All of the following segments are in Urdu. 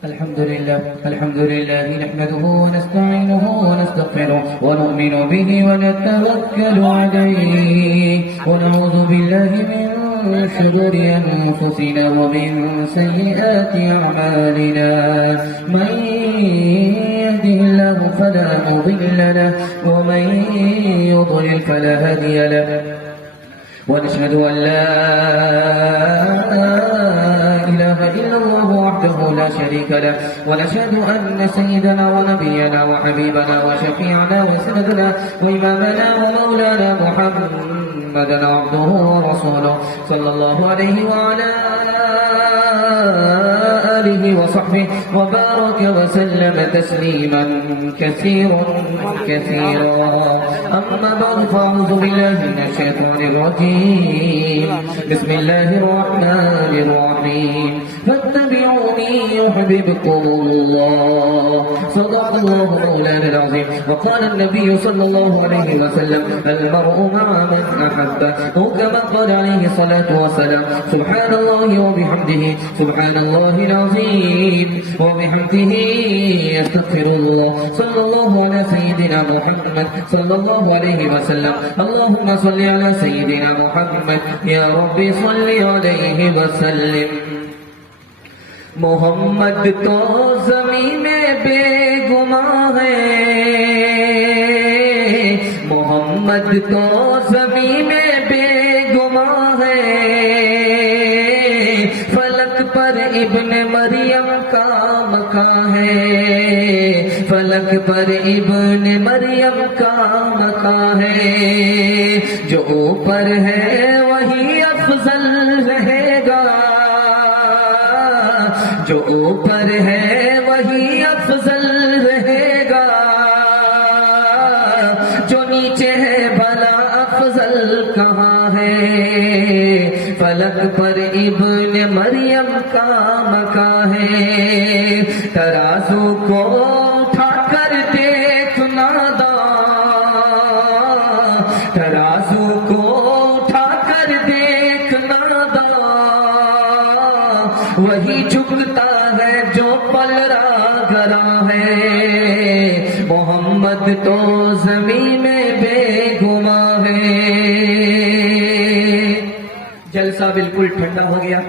الحمد لله نحمده ونستعينه ونستغفره ونؤمن به ونتوكل عليه ونعوذ بالله من شرور أنفسنا ومن سيئات أعمالنا من يهده الله فلا مضل له ومن يضلل فلا هادي له ونشهد أن لا إله إلا الله وحده لا شريك له ونشهد أن سيدنا ونبينا وحبيبنا وشفيعنا وسندنا وإمامنا ومولانا محمدا عبده ورسوله صلى الله عليه وعلى آله وصحبه وبارك وسلم تسليما كثيرا أما بعد فأعوذ بالله من الشيطان الرجيم بسم الله الرحمن الرحيم فاتبعوني يحببكم الله صدق الله مولانا العظيم وقال النبي صلى الله عليه وسلم المرء مع من أحبه وكما قال عليه الصلاة والسلام سبحان الله وبحمده سبحان الله العظيم وبحمده يستغفر الله صلى الله على سيدنا محمد صلى الله عليه وسلم اللهم صل على سيدنا محمد يا رب صل عليه وسلم محمد تو زمین بے گماں ہے محمد تو زمین بے گماں ہے فلک پر ابن مریم کا مکان ہے فلک پر ابن مریم کا مکان ہے جو اوپر ہے وہی افضل رہے گا جو اوپر ہے وہی افضل رہے گا جو نیچے ہے بھلا افضل کہاں ہے فلک پر ابن مریم کا مکان ہے ترازو کو اٹھا کر دیکھ ناداں ترازو کو اٹھا کر دیکھ ناداں وہی جھکتا ہے جو پلڑا گرا ہے محمد تو زمین میں بے گماں ہے جلسہ بالکل ٹھنڈا ہو گیا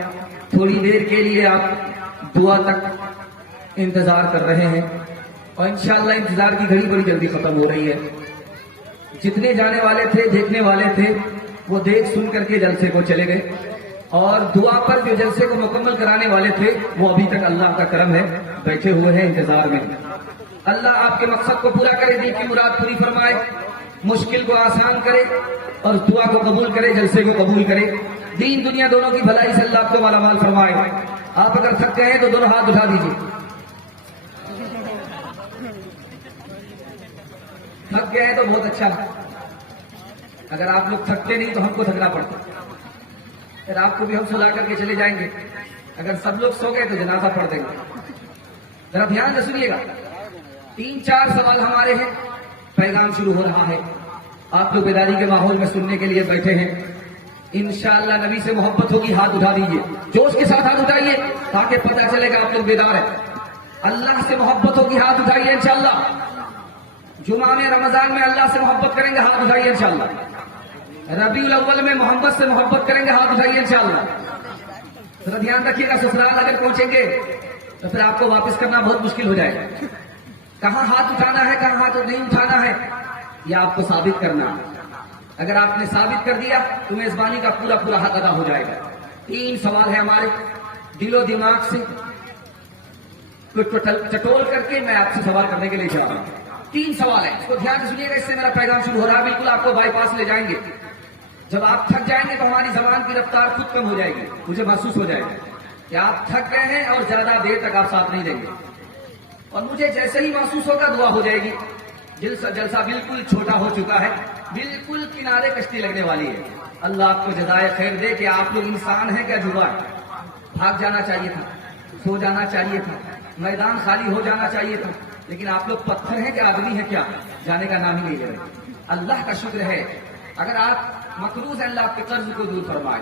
تھوڑی دیر کے لیے آپ دعا تک انتظار کر رہے ہیں اور انشاءاللہ انتظار کی گھڑی بڑی جلدی ختم ہو رہی ہے جتنے جانے والے تھے دیکھنے والے تھے وہ دیکھ سن کر کے جلسے کو چلے گئے اور دعا پر جو جلسے کو مکمل کرانے والے تھے وہ ابھی تک اللہ کا کرم ہے بیٹھے ہوئے ہیں انتظار میں اللہ آپ کے مقصد کو پورا کرے دین کی مراد پوری فرمائے مشکل کو آسان کرے اور دعا کو قبول کرے جلسے کو قبول کرے دین دنیا دونوں کی بھلائی سے اللہ آپ کو مالا مال فرمائے آپ اگر تھک گئے ہیں تو دونوں ہاتھ اٹھا دیجیے تھک گئے ہیں تو بہت اچھا اگر آپ لوگ تھکتے نہیں تو ہم کو تھکنا پڑتا پھر آپ کو بھی ہم سلا کر کے چلے جائیں گے اگر سب لوگ سو گئے تو جنازہ پڑھ دیں گے ذرا دھیان سے سنیے گا 3-4 سوال ہمارے ہیں پیغام شروع ہو رہا ہے آپ لوگ بیداری کے ماحول میں سننے کے لیے بیٹھے ہیں انشاءاللہ نبی سے محبت ہوگی ہاتھ اٹھا دیجیے جوش کے ساتھ ہاتھ اٹھائیے تاکہ پتہ چلے گا آپ لوگ بیدار ہیں اللہ سے محبت ہوگی ہاتھ اٹھائیے انشاءاللہ جمعہ میں رمضان میں اللہ سے محبت کریں گے ہاتھ اٹھائیے انشاءاللہ ربیع الاول میں محمد سے محبت کریں گے ہاتھ اٹھائیے انشاءاللہ ذرا دھیان رکھیے گا سسرال اگر پہنچیں گے تو پھر آپ کو واپس کرنا بہت مشکل ہو جائے گا کہاں ہاتھ اٹھانا ہے کہاں ہاتھ نہیں اٹھانا ہے یہ آپ کو ثابت کرنا ہے اگر آپ نے ثابت کر دیا تو میزبانی کا پورا پورا حق ادا ہو جائے گا 3 سوال ہے ہمارے دل و دماغ سے چٹول کر کے میں آپ سے سوال کرنے کے لیے چاہ رہا ہوں 3 سوال ہیں اس کو دھیان سے سنیے گا اس سے میرا پیغام شروع ہو رہا ہے بالکل آپ کو بائی پاس لے جائیں گے جب آپ تھک جائیں گے تو ہماری زبان کی رفتار خود کم ہو جائے گی مجھے محسوس ہو جائے گا کہ آپ تھک گئے ہیں اور زیادہ دیر تک آپ ساتھ نہیں دیں گے اور مجھے جیسے ہی محسوس ہوگا دعا ہو جائے گی جلسہ بالکل چھوٹا ہو چکا ہے بالکل کنارے کشتی لگنے والی ہے اللہ آپ کو جزائے خیر دے کہ آپ لوگ انسان ہیں کیا جوا ہے بھاگ جانا چاہیے تھا سو جانا چاہیے تھا میدان خالی ہو جانا چاہیے تھا لیکن آپ لوگ پتھر ہیں کہ آدمی ہے کیا جانے کا نام ہی نہیں لے رہے اللہ کا شکر ہے اگر آپ مقروض ہیں اللہ آپ کے قرض کو دور فرمائے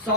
100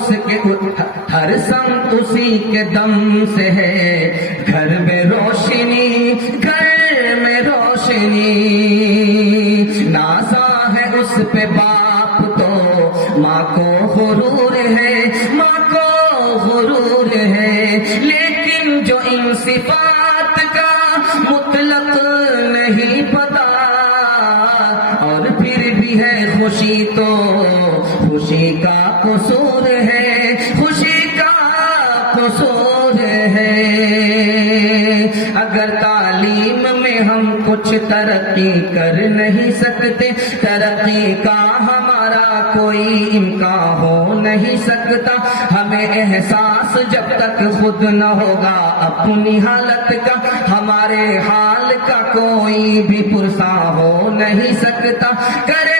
اس کے ہر سمت اسی کے دم سے ہے، گھر میں روشنی گھر میں روشنی، نازا ہے اس پہ باپ تو ماں کو غرور ہے، ماں کو غرور ہے، لیکن جو ان صفات کا مطلق نہیں پتا، اور پھر بھی ہے خوشی تو خوشی کا قصور ہے، خوشی کا قصور ہے۔ اگر تعلیم میں ہم کچھ ترقی کر نہیں سکتے، ترقی کا ہمارا کوئی امکان ہو نہیں سکتا، ہمیں احساس جب تک خود نہ ہوگا اپنی حالت کا، ہمارے حال کا کوئی بھی پرسا ہو نہیں سکتا۔ کرے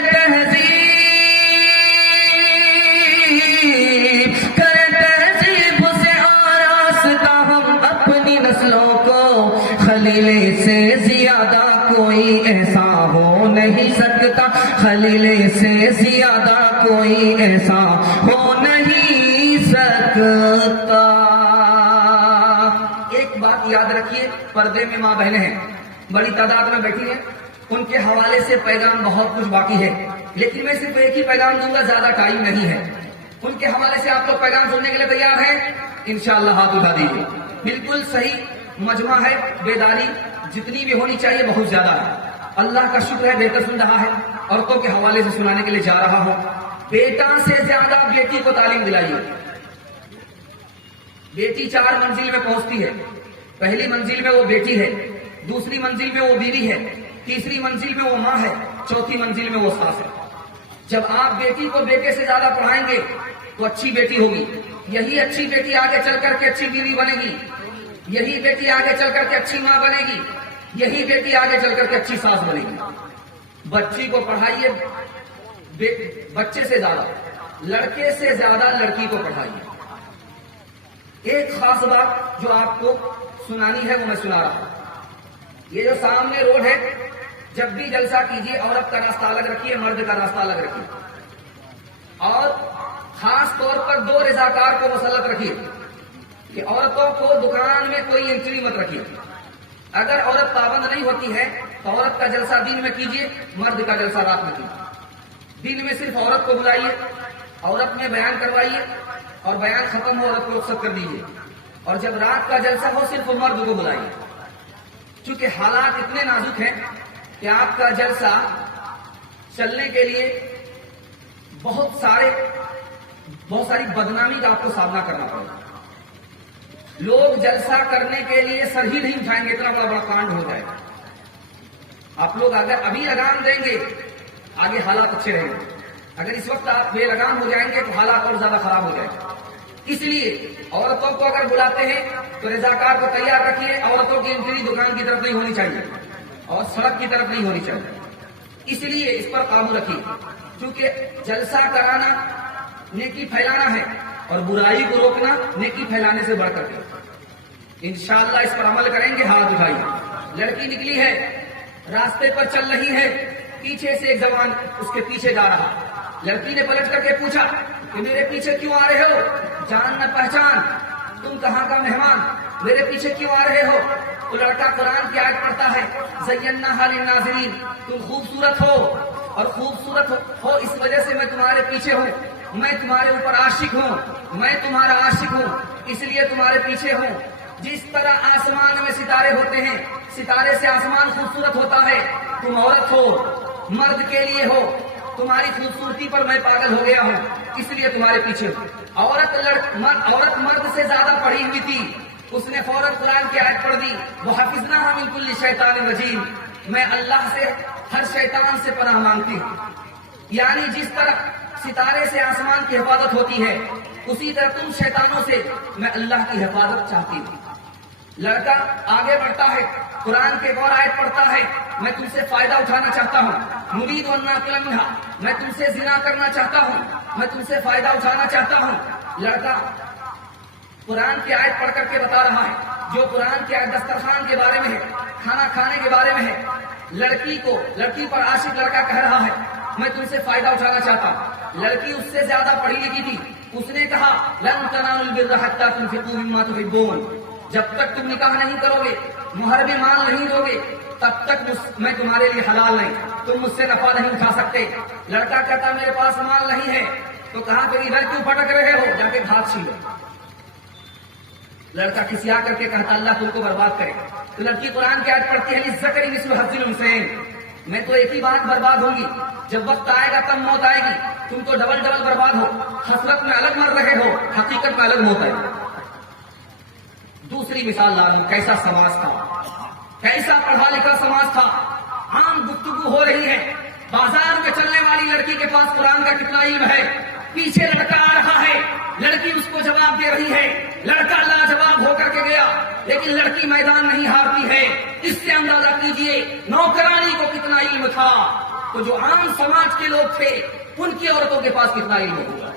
تہذیب سے آراستہ ہم اپنی نسلوں کو، خلیل سے زیادہ کوئی ایسا ہو نہیں سکتا، خلیل سے زیادہ کوئی ایسا ہو نہیں سکتا۔ ایک بات یاد رکھیے، پردے میں ماں بہنیں ہیں، بڑی تعداد میں بیٹھی ہیں، ان کے حوالے سے پیغام بہت کچھ باقی ہے، لیکن میں صرف ایک ہی پیغام دوں گا، زیادہ ٹائم نہیں ہے۔ ان کے حوالے سے آپ لوگ پیغام سننے کے لیے تیار ہیں؟ انشاءاللہ ہاتھ اٹھا دیجیے۔ بالکل صحیح مجمع ہے، بیداری جتنی بھی ہونی چاہیے بہت زیادہ ہے۔ اللہ کا شکر ہے بہتر سن رہا ہے، عورتوں کے حوالے سے سنانے کے لیے جا رہا ہوں۔ بیٹا سے زیادہ بیٹی کو تعلیم دلائیے۔ بیٹی 4 منزل میں پہنچتی ہے، پہلی منزل میں وہ بیٹی ہے، دوسری منزل میں وہ بیوی ہے، تیسری منزل میں وہ ماں ہے، چوتھی منزل میں وہ ساس ہے۔ جب آپ بیٹی کو بیٹے سے زیادہ پڑھائیں گے تو اچھی بیٹی ہوگی، یہی اچھی بیٹی آگے چل کر کے اچھی بیوی بنے گی، یہی بیٹی آگے چل کر کے اچھی ماں بنے گی، یہی بیٹی آگے چل کر کے اچھی ساس بنے گی۔ بچی کو پڑھائیے بچے سے زیادہ، لڑکے سے زیادہ لڑکی کو پڑھائیے۔ ایک خاص بات جو آپ کو سنانی ہے وہ میں سنا رہا ہوں۔ یہ جو سامنے روڈ ہے، جب بھی جلسہ کیجیے عورت کا راستہ الگ رکھیے، مرد کا راستہ الگ رکھیے، اور خاص طور پر 2 رضاکار کو مسلط رکھیے کہ عورتوں کو دکان میں کوئی انٹری مت رکھیے۔ اگر عورت پابند نہیں ہوتی ہے تو عورت کا جلسہ دن میں کیجیے، مرد کا جلسہ رات میں کیجیے۔ دن میں صرف عورت کو بلائیے، عورت میں بیان کروائیے، اور بیان ختم ہو عورت کو رخصت کر دیجیے، اور جب رات کا جلسہ ہو صرف مرد کو بلائیے۔ چونکہ حالات اتنے نازک ہیں کہ آپ کا جلسہ چلنے کے لیے بہت ساری بدنامی کا آپ کو سامنا کرنا پڑے گا۔ لوگ جلسہ کرنے کے لیے سر ہی نہیں اٹھائیں گے، اتنا بڑا کانڈ ہو جائے گا۔ آپ لوگ اگر ابھی لگام دیں گے آگے حالات اچھے رہیں گے، اگر اس وقت آپ بے لگام ہو جائیں گے تو حالات اور زیادہ خراب ہو جائیں گے۔ اس لیے عورتوں کو اگر بلاتے ہیں تو رضاکار کو تیار رکھیے، عورتوں کی انٹری دکان کی طرف نہیں ہونی چاہیے اور سڑک کی طرف نہیں ہونی چاہیے۔ اس لیے اس پر قابو رکھیے، کیونکہ جلسہ کرانا نیکی پھیلانا ہے اور برائی کو روکنا نیکی پھیلانے سے بڑھ کر کے۔ انشاءاللہ اس پر عمل کریں گے۔ ہاتھ اٹھائیے۔ لڑکی نکلی ہے، راستے پر چل رہی ہے، پیچھے سے ایک جوان اس کے پیچھے جا رہا۔ لڑکی نے پلٹ کر کے پوچھا کہ میرے پیچھے کیوں آ رہے ہو؟ جان نہ پہچان، تم کہاں کا مہمان، میرے پیچھے کیوں آ رہے ہو؟ تو لڑکا قرآن کی آیت پڑھتا ہے، زیناھا للناظرین، تم خوبصورت ہو اور خوبصورت ہو اس وجہ سے میں تمہارے پیچھے ہوں، میں تمہارے اوپر عاشق ہوں، میں تمہارا عاشق ہوں، اس لیے تمہارے پیچھے ہوں۔ جس طرح آسمان میں ستارے ہوتے ہیں، ستارے سے آسمان خوبصورت ہوتا ہے، تم عورت ہو، مرد کے لیے ہو، تمہاری خوبصورتی پر میں پاگل ہو گیا ہوں، اس لیے تمہارے پیچھے ہوں۔ عورت مرد سے زیادہ پڑھی ہوئی تھی، اس نے فوراً قرآن کی آیت پڑھ دی، وَحَفِظْنَاهَا مِن كُلِّ شَيْطَانٍ رَجِيمٍ، میں اللہ سے ہر شیطان سے پناہ مانگتی ہوں۔ یعنی جس طرح ستارے سے آسمان کی حفاظت ہوتی ہے، اسی طرح تم شیطانوں سے میں اللہ کی حفاظت چاہتی ہوں۔ لڑکا آگے بڑھتا ہے، قرآن کے اور آیت پڑھتا ہے، میں تم سے فائدہ اٹھانا چاہتا ہوں، نريد أن نأكل منها، میں تم سے زنا کرنا چاہتا ہوں، میں تم سے فائدہ اٹھانا چاہتا ہوں۔ لڑکا قرآن کی آیت پڑھ کر کے بتا رہا ہے، جو قرآن کی آیت دسترخوان کے بارے میں ہے، کھانا کھانے کے بارے میں ہے۔ لڑکی پر عاشق لڑکا کہہ رہا ہے میں تم سے فائدہ اٹھانا چاہتا ہوں۔ لڑکی اس سے زیادہ پڑھی لکھی تھی، اس نے کہا لن تنالوا البر حتى تنفقوا مما تحبون، جب تک تم نکاح نہیں کرو گے، مہر بھی مال نہیں دو گے، تب تک میں تمہارے لیے حلال نہیں، تم مجھ سے نفع نہیں اٹھا سکتے۔ لڑکا کہتا میرے پاس مال نہیں ہے، تو کہا کہ ادھر کیوں پٹک رہے ہو، جا کے ہاتھ چھیلو۔ لڑکا کسی آ کر کے کہتا اللہ تم کو برباد کرے، تو لڑکی قرآن کی آیت پڑھتی ہے للذکر مثل حظ الانثیین، میں تو ایک ہی بات برباد ہوں گی، جب وقت آئے گا تب موت آئے گی، تم تو ڈبل ڈبل برباد ہو، حسرت میں الگ مر رہے ہو، حقیقت میں الگ موت آئے گی۔ دوسری مثال لا لوں، کیسا سماج تھا، کیسا پڑھا لکھا سماج تھا، عام گفتگو ہو رہی ہے، بازار میں چلنے والی لڑکی کے پاس قرآن کا کتنا علم ہے، پیچھے لڑکا آ رہا ہے، لڑکی اس کو جواب دے رہی ہے، لڑکا لاجواب ہو کر کے گیا، لیکن لڑکی میدان نہیں ہارتی ہے۔ اس سے اندازہ کیجئے نوکرانی کو کتنا علم تھا، تو جو عام سماج کے لوگ تھے ان کی عورتوں کے پاس کتنا علم ہوگا۔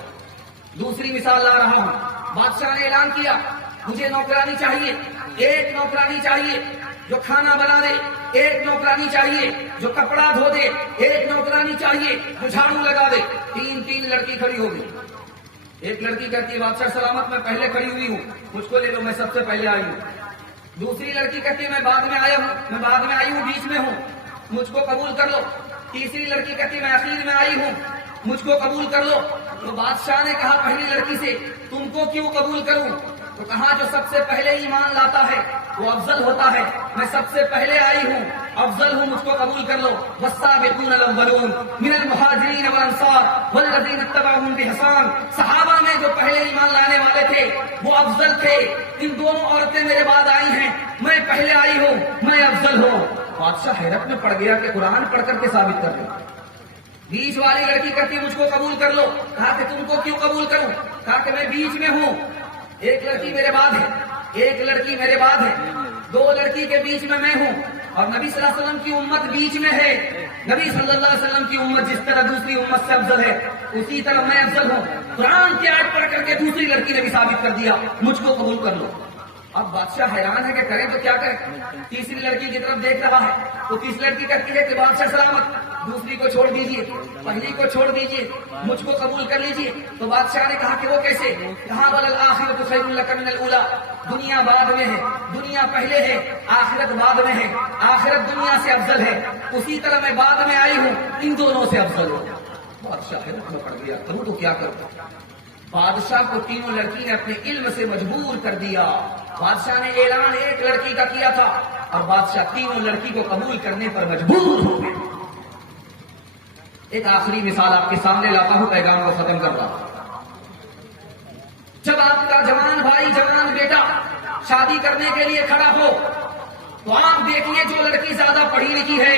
دوسری مثال لا رہا ہوں، بادشاہ نے اعلان کیا مجھے نوکرانی چاہیے، ایک نوکرانی چاہیے جو کھانا بنا دے، ایک نوکرانی چاہیے جو کپڑا دھو دے، ایک نوکرانی چاہیے جو جھاڑو لگا دے۔ تین لڑکی کھڑی ہوگی، ایک لڑکی کہتی ہے بادشاہ سلامت میں پہلے کھڑی ہوئی ہوں، مجھ کو لے لو میں سب سے پہلے آئی ہوں۔ دوسری لڑکی کہتی ہے میں بعد میں آئی ہوں، بیچ میں ہوں، مجھ کو قبول کر لو۔ تیسری لڑکی کہتی ہے میں اخیر میں آئی ہوں، مجھ کو قبول کر لو۔ تو بادشاہ نے کہا پہلی لڑکی سے تم کو کیوں قبول کروں؟ تو کہا جو سب سے پہلے ایمان لاتا ہے وہ افضل ہوتا ہے، میں سب سے پہلے آئی ہوں، افضل ہوں، مجھ کو قبول کر لو۔ والسابقون الاولون من المہاجرین والانصار والذین اتبعوہم بإحسان، صحابہ میں جو پہلے ایمان لانے والے تھے وہ افضل تھے۔ ان دونوں عورتیں میرے بعد آئی ہیں، میں پہلے آئی ہوں، میں افضل ہوں۔ بادشاہ حیرت میں پڑ گیا کہ قرآن پڑھ کر کے ثابت کر دیں۔ بیچ والی لڑکی کہتی مجھ کو قبول کر لو، کہا کہ تم کو کیوں قبول کروں؟ کہا کہ میں بیچ میں ہوں، ایک لڑکی میرے بعد ہے، ایک لڑکی میرے بعد ہے، دو لڑکی کے بیچ میں ہوں، اور نبی صلی اللہ علیہ وسلم کی امت بیچ میں ہے۔ نبی صلی اللہ علیہ وسلم کی امت جس طرح دوسری امت سے افضل ہے اسی طرح میں افضل ہوں۔ قرآن کی آیت پڑھ کر کے دوسری لڑکی نے بھی ثابت کر دیا مجھ کو قبول کر لو۔ اب بادشاہ حیران ہے کہ کریں تو کیا کریں، تیسری لڑکی کی طرف دیکھ رہا ہے تو تیسری لڑکی کہتی ہے کہ بادشاہ سلامت دوسری کو چھوڑ دیجئے، پہلی کو چھوڑ دیجئے، مجھ کو قبول کر لیجئے۔ تو بادشاہ نے کہا کہ وہ کیسے؟ کہا بل الآخرۃ خیر لک من الاولی، دنیا بعد میں ہے، دنیا پہلے ہے، آخرت بعد میں ہے، آخرت دنیا سے افضل ہے، اسی طرح میں بعد میں آئی ہوں، ان دونوں سے افضل ہوں۔ بادشاہ حیرت میں پڑ گیا، کروں تو کیا کروں؟ بادشاہ کو تینوں لڑکی نے اپنے علم سے مجبور کر دیا۔ بادشاہ نے اعلان ایک لڑکی کا کیا تھا اور بادشاہ تینوں لڑکی کو قبول کرنے پر مجبور ہو گئے۔ ایک آخری مثال آپ کے سامنے لاتا ہوں، پیغام کو ختم کر رہا ہوں۔ جب آپ کا جوان بھائی، جوان بیٹا شادی کرنے کے لیے کھڑا ہو تو آپ دیکھیے جو لڑکی زیادہ پڑھی لکھی ہے،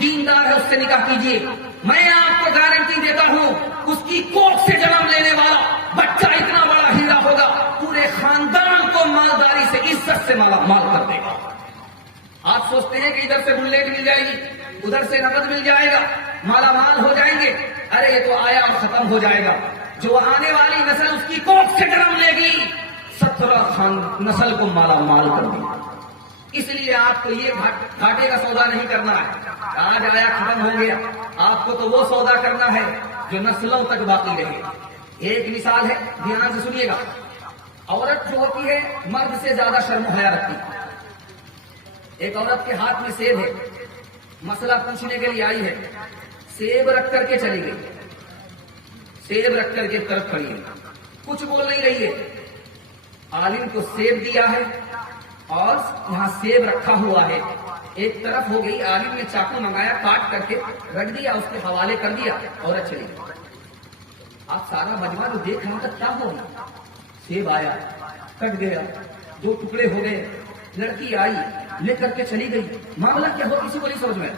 دیندار ہے، اس سے نکاح کیجیے۔ میں آپ کو گارنٹی دیتا ہوں اس کی کوکھ سے جنم لینے والا بچہ اتنا بڑا ہیرا ہوگا، پورے خاندان کو مالداری سے، عزت سے مالا مال کر دے گا۔ آپ سوچتے ہیں کہ ادھر سے بلیٹ مل جائے گی، ادھر سے نقد مل جائے گا، مالا مال ہو جائیں گے، ارے یہ تو آیا اور ختم ہو جائے گا۔ جو آنے والی نسل اس کی کوکھ سے جنم لے گی 17 نسل کو مالا مال کر دے گا۔ اس لیے آپ کو یہ گھاٹے کا سودا نہیں کرنا ہے، آج آیا ختم ہو گیا، آپ کو تو وہ سودا کرنا ہے جو نسلوں تک باقی رہے۔ ایک مثال ہے، دھیان سے سنیے گا۔ عورت جو ہوتی ہے مرد سے زیادہ شرم و حیا رکھتی ہے۔ ایک عورت کے ہاتھ میں سیب ہے، مسئلہ پوچھنے کے لیے آئی ہے، سیب رکھ کر کے چلی گئی، سیب رکھ کر کے طرف کھڑی ہے، کچھ بول نہیں رہی ہے۔ عالم کو سیب دیا ہے اور یہاں سیب رکھا ہوا ہے، ایک طرف ہو گئی، عالم نے چاقو منگایا، کاٹ کر کے رکھ دیا، اس کے حوالے کر دیا، عورت چلی گئی۔ آپ سارا مجمع جو دیکھ رہا تھا کیا ہو گیا؟ سیب آیا، کٹ گیا، 2 ٹکڑے ہو گئے، لڑکی آئی لے کر کے چلی گئی، معاملہ کیا ہو کسی کو نہیں سمجھ میں۔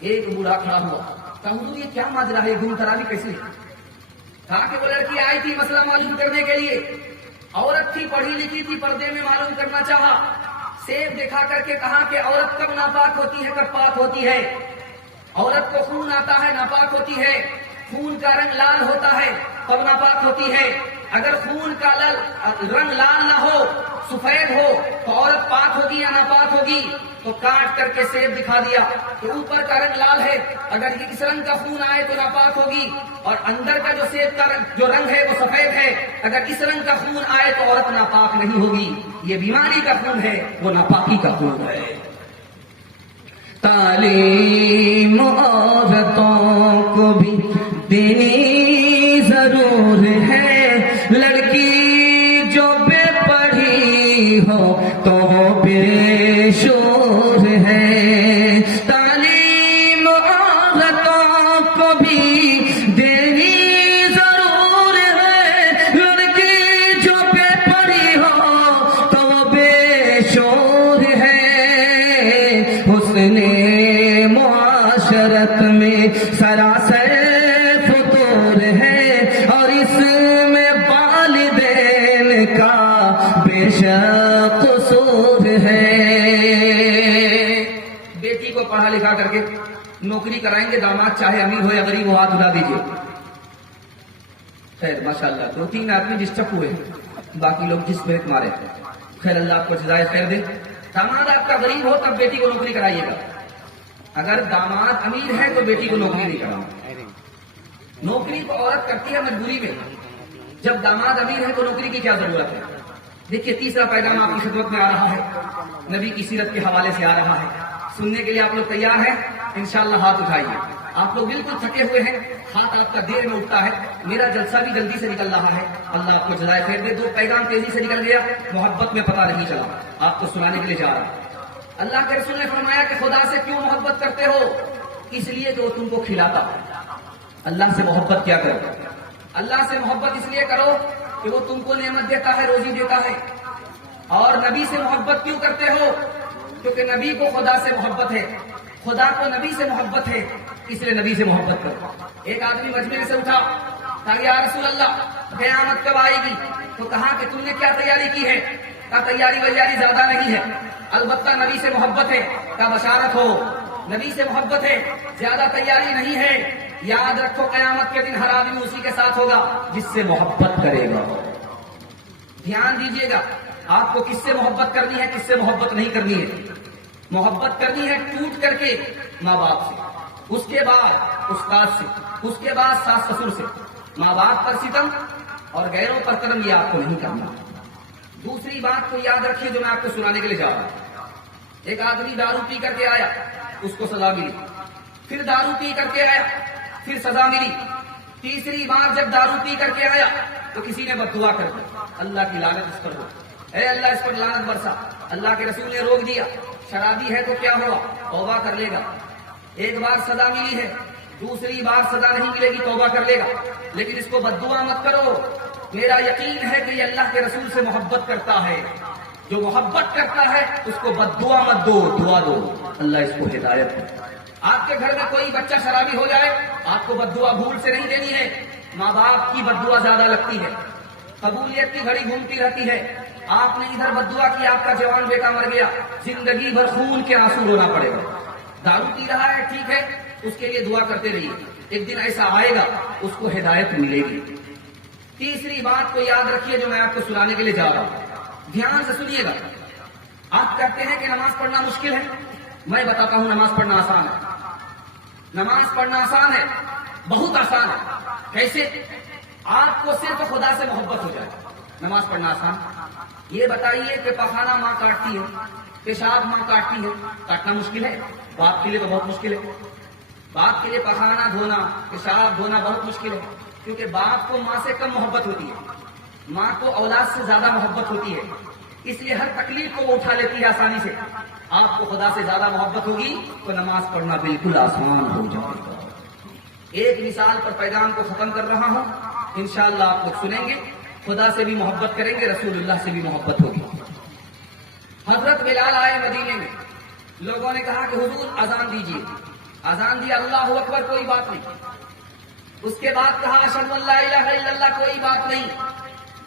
ایک بوڑھا کھڑا ہوا، کہا حضور یہ کیا ماجرا ہے، گم خرابی کیسے؟ کہا کہ وہ لڑکی آئی تھی مسئلہ معلوم کرنے کے لیے، عورت تھی، پڑھی لکھی تھی، پردے میں معلوم کرنا چاہا، سیب دکھا کر کے کہا کہ عورت کب ناپاک ہوتی ہے، کب پاک ہوتی ہے؟ عورت کو خون آتا ہے ناپاک ہوتی ہے، خون کا رنگ لال ہوتا ہے تب ناپاک ہوتی ہے، اگر خون کا رنگ لال نہ ہو، سفید ہو تو عورت پاک ہوگی یا ناپاک ہوگی؟ ہوگی تو کاٹ کر کے سیب دکھا دیا تو اوپر کا رنگ لال ہے، اگر اس رنگ کا خون آئے تو ناپاک ہوگی، اور اندر کا جو سیب کا جو رنگ ہے وہ سفید ہے، اگر اس رنگ کا خون آئے تو عورت ناپاک نہیں ہوگی۔ یہ بیماری کا خون ہے، وہ ناپاکی کا خون ہے۔ تعلیم عورتوں کو بھی دینی ضرور ہے، لڑکی جو بے پڑھی ہو تو وہ بے شعور ہے۔ تعلیم عورتوں کو بھی دینی ضرور ہے، لڑکی جو بے پڑھی ہو تو وہ بے شعور ہے۔ حسن معاشرت میں سراسر فطور ہے، اور اس میں والدین کا بے شک قصور ہے۔ بیٹی کو پڑھا لکھا کر کے نوکری کرائیں گے، داماد چاہے امیر ہو یا غریب ہو ہاتھ اٹھا دیجیے۔ خیر ماشاءاللہ 2-3 آدمی ڈسٹرب ہوئے، باقی لوگ جس بریک مارے۔ خیر اللہ آپ کو جزائے خیر دے۔ داماد آپ کا غریب ہو تب بیٹی کو نوکری کرائیے گا، اگر داماد امیر ہے تو بیٹی کو نوکری نہیں کراؤں۔ نوکری کو عورت کرتی ہے مجبوری میں، جب داماد امیر ہے تو نوکری کی کیا ضرورت ہے؟ دیکھیے تیسرا پیغام آپ کی خدمت میں آ رہا ہے، نبی کی سیرت کے حوالے سے آ رہا ہے، سننے کے لیے آپ لوگ تیار ہیں؟ انشاءاللہ ہاتھ اٹھائیے۔ آپ لوگ بالکل تھکے ہوئے ہیں، ہاتھ آپ کا دیر میں اٹھتا ہے، میرا جلسہ بھی جلدی سے نکل رہا ہے، اللہ آپ کو جزائے خیر دے۔ 2 پیغام تیزی سے نکل گیا، محبت میں پتہ نہیں چلا، آپ کو سنانے کے لیے جا رہا ہوں۔ اللہ کے رسول نے فرمایا کہ خدا سے کیوں محبت کرتے ہو؟ اس لیے کہ وہ تم کو کھلاتا ہے۔ اللہ سے محبت کیا کرو؟ اللہ سے محبت اس لیے کرو کہ وہ تم کو نعمت دیتا ہے، روزی دیتا ہے۔ اور نبی سے محبت کیوں کرتے ہو؟ کیونکہ نبی کو خدا سے محبت ہے، خدا کو نبی سے محبت ہے، اس لیے نبی سے محبت کرو۔ ایک آدمی مجمع سے اٹھا، کہا یا رسول اللہ قیامت کب آئے گی؟ تو کہا کہ تم نے کیا تیاری کی ہے؟ کہا تیاری ویاری زیادہ نہیں ہے، البتہ نبی سے محبت ہے۔ کہا بشارت ہو، نبی سے محبت ہے، زیادہ تیاری نہیں ہے۔ یاد رکھو قیامت کے دن ہر آدمی اسی کے ساتھ ہوگا جس سے محبت کرے گا۔ دھیان دیجیے گا، آپ کو کس سے محبت کرنی ہے، کس سے محبت نہیں کرنی ہے۔ محبت کرنی ہے ٹوٹ کر کے ماں باپ سے، اس کے بعد استاد سے، اس کے بعد ساس سسر سے۔ ماں باپ پر ستم اور غیروں پر کرم یہ آپ کو نہیں کرنا۔ دوسری بات کو یاد رکھیے جو میں آپ کو سنانے کے لیے جا رہا ہوں۔ ایک آدمی دارو پی کر کے آیا، اس کو سزا ملی، پھر دارو پی کر کے آیا، پھر سزا ملی، تیسری بار جب دارو پی کر کے آیا تو کسی نے بد دعا کر دی، اللہ کی لعنت اس پر ہو، اے اللہ اس پر لعنت برسا۔ اللہ کے رسول نے روک دیا، شرابی ہے تو کیا ہوا؟ توبہ کر لے گا۔ ایک بار سزا ملی ہے، دوسری بار سزا نہیں ملے گی، توبہ کر لے گا، لیکن اس کو بد دعا مت کرو۔ میرا یقین ہے کہ یہ اللہ کے رسول سے محبت کرتا ہے، جو محبت کرتا ہے اس کو بد دعا مت دو، دعا دو، اللہ اس کو ہدایت دے۔ آپ کے گھر میں کوئی بچہ شرابی ہو جائے، آپ کو بد دعا بھول سے نہیں دینی ہے، ماں باپ کی بد دعا زیادہ لگتی ہے، قبولیت کی گھڑی گھومتی رہتی ہے۔ آپ نے ادھر بد دعا کی، آپ کا جوان بیٹا مر گیا، زندگی بھر خون کے آنسو رونا پڑے گا۔ دارو پی رہا ہے ٹھیک ہے، اس کے لیے دعا کرتے رہیے، ایک دن ایسا آئے گا اس کو ہدایت ملے گی۔ تیسری بات کو یاد رکھیے جو میں آپ کو سنانے کے لیے جا رہا ہوں، دھیان سے سنیے گا۔ آپ کہتے ہیں کہ نماز پڑھنا مشکل ہے، میں بتاتا ہوں نماز پڑھنا آسان ہے۔ نماز پڑھنا آسان ہے، بہت آسان ہے۔ کیسے؟ آپ کو صرف خدا سے محبت ہو جائے، نماز پڑھنا آسان۔ یہ بتائیے کہ پخانہ ماں کاٹتی ہے، پیشاب ماں کاٹتی ہے، کاٹنا مشکل ہے؟ باپ کے لیے تو بہت مشکل ہے۔ باپ کے لیے پخانہ دھونا، پیشاب دھونا بہت مشکل ہے، کیونکہ باپ کو ماں سے کم محبت ہوتی ہے، ماں کو اولاد سے زیادہ محبت ہوتی ہے، اس لیے ہر تکلیف کو وہ اٹھا لیتی ہے آسانی سے۔ آپ کو خدا سے زیادہ محبت ہوگی تو نماز پڑھنا بالکل آسان ہو جائے گا۔ ایک مثال پر پیغام کو ختم کر رہا ہوں، انشاءاللہ آپ لوگ سنیں گے، خدا سے بھی محبت کریں گے، رسول اللہ سے بھی محبت ہوگی۔ حضرت بلال آئے مدینے میں، لوگوں نے کہا کہ حضور اذان دیجیے، اذان دیا، اللہ اکبر، کوئی بات نہیں۔ اس کے بعد کہا اشہد ان لا الہ الا اللہ، کوئی بات نہیں۔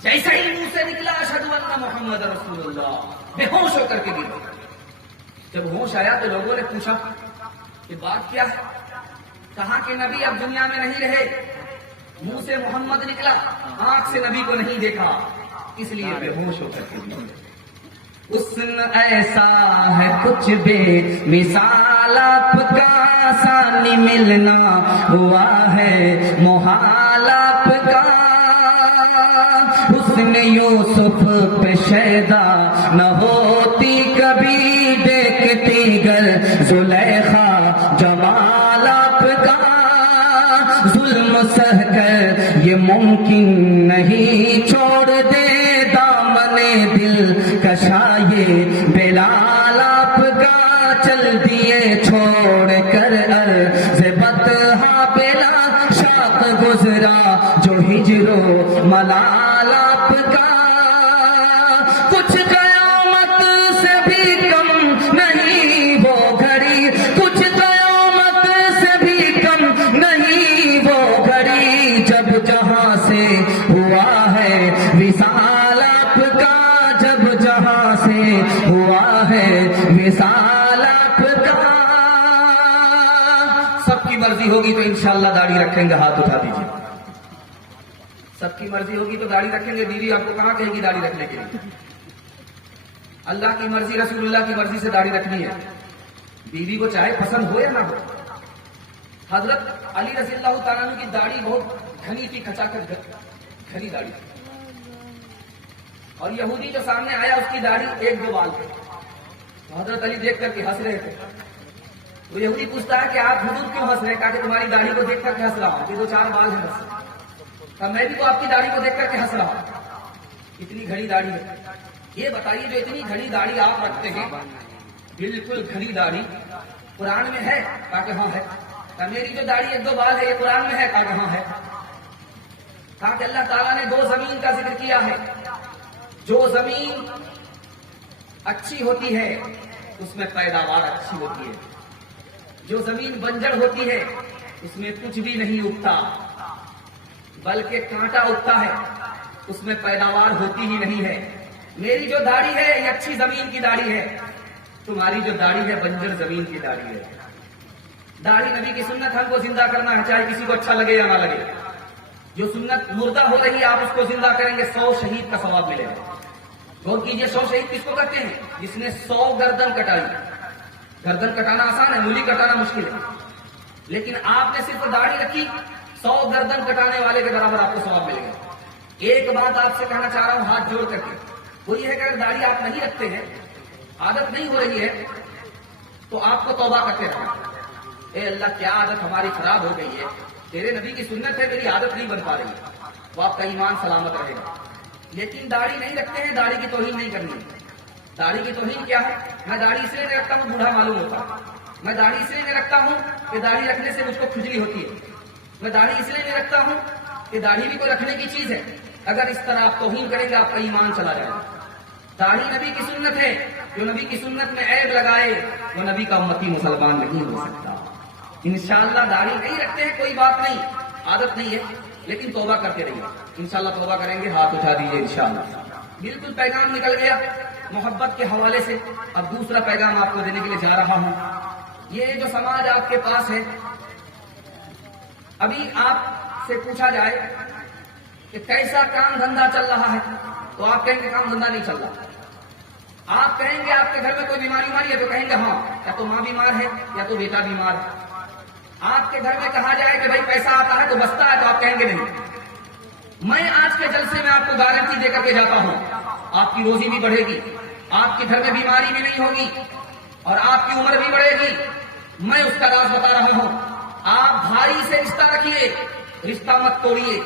جیسے ہی منہ سے نکلا اشہد ان محمد رسول اللہ، بے ہوش ہو کر کے گر۔ جب ہوش آیا تو لوگوں نے پوچھا کہ بات کیا ہے؟ کہا کہ نبی اب دنیا میں نہیں رہے، منہ سے محمد نکلا، آنکھ سے نبی کو نہیں دیکھا، اس لیے بے ہوش ہو کر کے گر۔ حسن ایسا ہے کچھ بے مثال آپ کا، آسانی ملنا ہوا ہے محال آپ کا. حسن یوسف پہ شیدا نہ ہوتی کبھی، دیکھتی گر زلیخا جمال آپ کا. ظلم سہ کر یہ ممکن نہیں چھوڑ دے دامن دل کشائے بلال آپ کا. چل دیے چھوڑ کر عرض بطحا بلا، شاق گزرا جو ہجر و ملال آپ کا. کچھ قیامت سے بھی کم نہیں وہ گھڑی، کچھ قیامت سے بھی کم نہیں وہ گھڑی، جب جہاں سے ہوا ہے وصال آپ کا، جب جہاں سے ہوا ہے وصال آپ کا. سب کی مرضی ہوگی تو انشاءاللہ داڑھی رکھیں گے، ہاتھ اٹھا دیجیے. سب کی مرضی ہوگی تو داڑھی رکھیں گے. بیوی آپ کو کہاں کہے گی داڑھی رکھنے کے لیے؟ اللہ کی مرضی، رسول اللہ کی مرضی سے داڑھی رکھنی ہے. بیوی کو چاہے پسند ہو یا نہ ہو. حضرت علی رضی اللہ تعالیٰ عنہ کی داڑھی بہت گھنی تھی، کھچا کر گھنی داڑھی تھی. اور یہودی جو سامنے آیا اس کی داڑھی 1-2 بال تھے. حضرت علی دیکھ کر کے ہنس رہے تھے. وہ یہودی پوچھتا ہے کہ آپ حضور کیوں ہنس رہے ہیں؟ کہا کہ تمہاری داڑھی کو دیکھ کر کے ہنس رہا ہوں، یہ 2-4 بال ہیں بس. میں بھی تو آپ کی داڑھی کو دیکھ کر کے ہنس رہا ہوں، اتنی گھنی داڑھی ہے. یہ بتائیے جو اتنی گھنی داڑھی آپ رکھتے ہیں، بالکل گھنی داڑھی قرآن میں ہے؟ کہا کہ ہاں ہے. میری جو داڑھی 1-2 بال ہے یہ قرآن میں ہے؟ کہا کہ ہاں ہے. کہا کہ اللہ تعالیٰ نے 2 زمین کا ذکر کیا ہے. جو زمین اچھی ہوتی ہے اس میں پیداوار اچھی ہوتی ہے، جو زمین بنجر ہوتی ہے اس میں کچھ بھی نہیں اگتا بلکہ کانٹا اگتا ہے، اس میں پیداوار ہوتی ہی نہیں ہے. میری جو داڑھی ہے یہ اچھی زمین کی داڑھی ہے، تمہاری جو داڑھی ہے بنجر زمین کی داڑھی ہے. داڑھی نبی کی سنت ہم کو زندہ کرنا ہے، چاہے کسی کو اچھا لگے یا نہ لگے. جو سنت مردہ ہو رہی ہے آپ اس کو زندہ کریں گے، 100 شہید کا ثواب ملے گا. غور کیجئے 100 شہید کس کو کرتے ہیں؟ جس نے 100 گردن کٹائی. گردن کٹانا آسان ہے، مولی کٹانا مشکل ہے. لیکن آپ نے صرف داڑھی رکھی، 100 گردن کٹانے والے کے برابر آپ کو ثواب ملے گا. ایک بات آپ سے کہنا چاہ رہا ہوں ہاتھ جوڑ کر کے، وہ یہ ہے کہ اگر داڑھی آپ نہیں رکھتے ہیں، عادت نہیں ہو رہی ہے، تو آپ کو توبہ کرتے رہنا. اے اللہ کیا عادت ہماری خراب ہو گئی ہے، تیرے نبی کی سنت ہے میری عادت نہیں بن پا رہی، تو آپ کا ایمان سلامت رہے گا. لیکن داڑھی نہیں رکھتے ہیں، داڑھی کی توہین نہیں کرنی. داڑھی کی توہین کیا ہے؟ میں داڑھی اس لیے نہیں رکھتا ہوں بوڑھا معلوم ہوتا. میں داڑھی اس لیے نہیں رکھتا ہوں کہ داڑھی رکھنے سے مجھ کو کھجلی ہوتی ہے. میں داڑھی اس لیے نہیں رکھتا ہوں کہ داڑھی بھی کوئی رکھنے کی چیز ہے. اگر اس طرح آپ توہین کریں گے آپ کا ایمان چلا جائے گا. داڑھی نبی کی سنت ہے، جو نبی کی سنت میں عیب لگائے وہ نبی کا امتی مسلمان نہیں ہو سکتا. انشاءاللہ داڑھی نہیں رکھتے ہیں کوئی بات نہیں، عادت نہیں ہے، لیکن توبہ کرتے رہیے. انشاءاللہ توبہ کریں گے، ہاتھ اٹھا دیجیے انشاءاللہ. بالکل پیغام نکل گیا محبت کے حوالے سے. اب دوسرا پیغام آپ کو دینے کے لیے جا رہا ہوں. یہ جو سماج آپ کے پاس ہے، ابھی آپ سے پوچھا جائے کہ کیسا کام دھندا چل رہا ہے تو آپ کہیں گے کام دھندا نہیں چل رہا. آپ کہیں گے آپ کے گھر میں کوئی بیماری ہے تو کہیں گے ہاں، یا تو ماں بیمار ہے یا تو بیٹا بیمار ہے. آپ کے گھر میں کہا جائے کہ بھائی پیسہ آتا ہے تو بستا ہے تو آپ کہیں گے نہیں. میں آج کے جلسے میں آپ کو گارنٹی دے کر کے جاتا ہوں، آپ کی روزی بھی بڑھے گی، آپ کے گھر میں بیماری بھی نہیں ہوگی اور آپ کی عمر بھی بڑھے گی. میں اس کا راز بتا رہا ہوں. آپ بھائی سے رشتہ رکھیے، رشتہ مت توڑیے.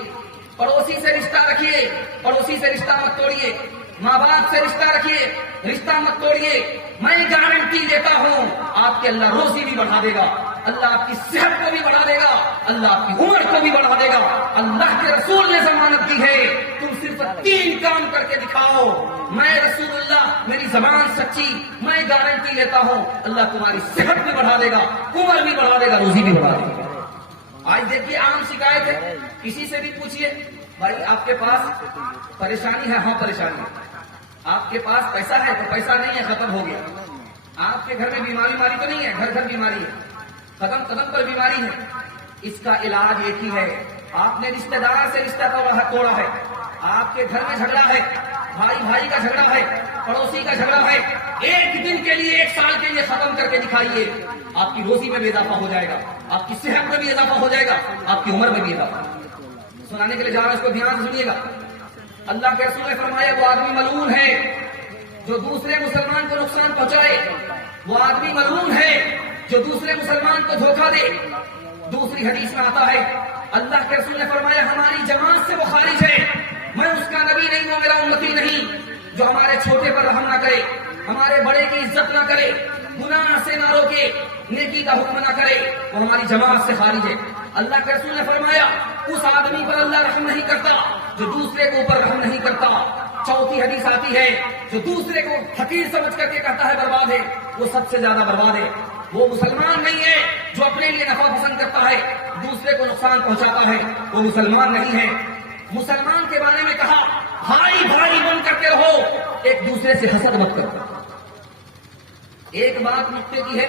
پڑوسی سے رشتہ رکھیے، پڑوسی سے رشتہ مت توڑیے. ماں باپ سے رشتہ رکھیے، رشتہ مت توڑیے. میں گارنٹی دیتا ہوں آپ کے اللہ روزی بھی بڑھا دے گا، اللہ آپ کی صحت کو بھی بڑھا دے گا، اللہ آپ کی عمر کو بھی بڑھا دے گا. اللہ کے رسول نے ضمانت دی ہے، تم صرف 3 کام کر کے دکھاؤ. میں رسول اللہ، میری زبان سچی، میں گارنٹی لیتا ہوں اللہ تمہاری صحت بھی بڑھا دے گا، عمر بھی بڑھا دے گا، روزی بھی بڑھا دے گا. آج دیکھیے عام شکایت ہے، کسی سے بھی پوچھیے بھائی آپ کے پاس پریشانی ہے؟ ہاں پریشانی ہے. آپ کے پاس پیسہ ہے تو پیسہ نہیں ہے، ختم ہو گیا. آپ کے گھر میں بیماری تو نہیں ہے، گھر گھر بیماری ہے، قدم قدم پر بیماری ہے. اس کا علاج ایک ہی ہے. آپ نے رشتہ دار سے رشتہ توڑا ہے، آپ کے گھر میں جھگڑا ہے، بھائی بھائی کا جھگڑا ہے، پڑوسی کا جھگڑا ہے، ایک دن کے لیے، ایک سال کے لیے ختم کر کے دکھائیے، آپ کی روزی میں بھی اضافہ ہو جائے گا، آپ کی صحت میں بھی اضافہ ہو جائے گا، آپ کی عمر میں بھی اضافہ۔ سنانے کے لیے جا رہا ہوں، اس کو دھیان سے سنیے گا۔ اللہ کے رسول نے فرمایا وہ آدمی ملعون ہے جو دوسرے مسلمان کو نقصان پہنچائے، وہ آدمی ملعون ہے جو دوسرے مسلمان کو دھوکہ دے۔ دوسری حدیث میں آتا ہے اللہ کے رسول نے فرمایا ہماری جماعت سے وہ خارج ہے، میں اس کا نبی نہیں ہوں، میرا امتی نہیں، جو ہمارے چھوٹے پر رحم نہ کرے، ہمارے بڑے کی عزت نہ کرے، گناہ سے نہ روکے، نیکی کا حکم نہ کرے، وہ ہماری جماعت سے خارج ہے۔ اللہ کے رسول نے فرمایا اس آدمی پر اللہ رحم نہیں کرتا جو دوسرے کے اوپر رحم نہیں کرتا۔ چوتھی حدیث آتی ہے جو دوسرے کو حقیر سمجھ کر کے کہتا ہے برباد ہے، وہ سب سے زیادہ برباد ہے۔ وہ مسلمان نہیں ہے جو اپنے لیے نفع پسند کرتا ہے، دوسرے کو نقصان پہنچاتا ہے، وہ مسلمان نہیں ہے۔ مسلمان کے بارے میں کہا بھائی بھائی بن کر کے رہو، ایک دوسرے سے حسد مت کرو۔ ایک بات نکتے کی ہے،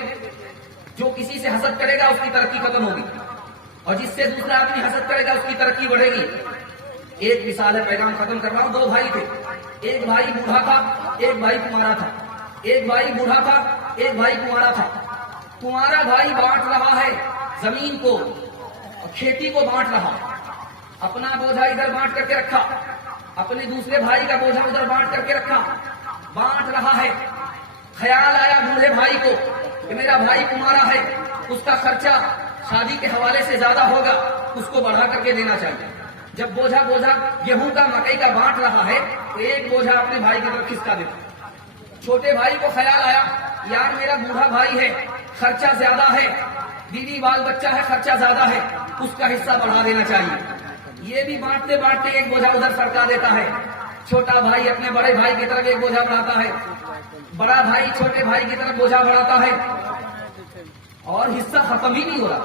جو کسی سے حسد کرے گا اس کی ترقی ختم ہوگی، اور جس سے دوسرا آدمی حسد کرے گا اس کی ترقی بڑھے گی۔ ایک مثال ہے، پیغام ختم کر رہا ہوں۔ دو بھائی تھے، ایک بھائی بوڑھا تھا، ایک بھائی کنوارا تھا۔ ایک بھائی بوڑھا تھا، ایک بھائی کنوارا تھا۔ کنوارا بھائی بانٹ رہا ہے زمین کو، کھیتی کو بانٹ رہا، اپنا بوجھا ادھر بانٹ کر کے رکھا، اپنے دوسرے بھائی کا بوجھا ادھر بانٹ کر کے رکھا، بانٹ رہا ہے۔ خیال آیا بوڑھے بھائی کو کہ میرا بھائی کنوارا ہے، اس کا خرچہ شادی کے حوالے سے زیادہ ہوگا، اس کو بڑھا کر کے دینا چاہیے۔ جب بوجھا گیہوں کا مکئی کا بانٹ رہا ہے تو ایک بوجھا اپنے بھائی کی طرف کھسکا دیتا۔ چھوٹے بھائی کو خیال آیا یار میرا بوڑھا بھائی ہے، خرچہ زیادہ ہے، بیوی بال بچہ ہے، خرچہ زیادہ ہے، اس کا حصہ بڑھا دینا چاہیے۔ یہ بھی بانٹتے بانٹتے ایک بوجھا ادھر سرکا دیتا ہے۔ چھوٹا بھائی اپنے بڑے بھائی کی طرف ایک بوجھا بڑھاتا ہے، بڑا بھائی چھوٹے بھائی کی طرف بوجھا بڑھاتا ہے، اور حصہ ختم ہی نہیں ہو رہا۔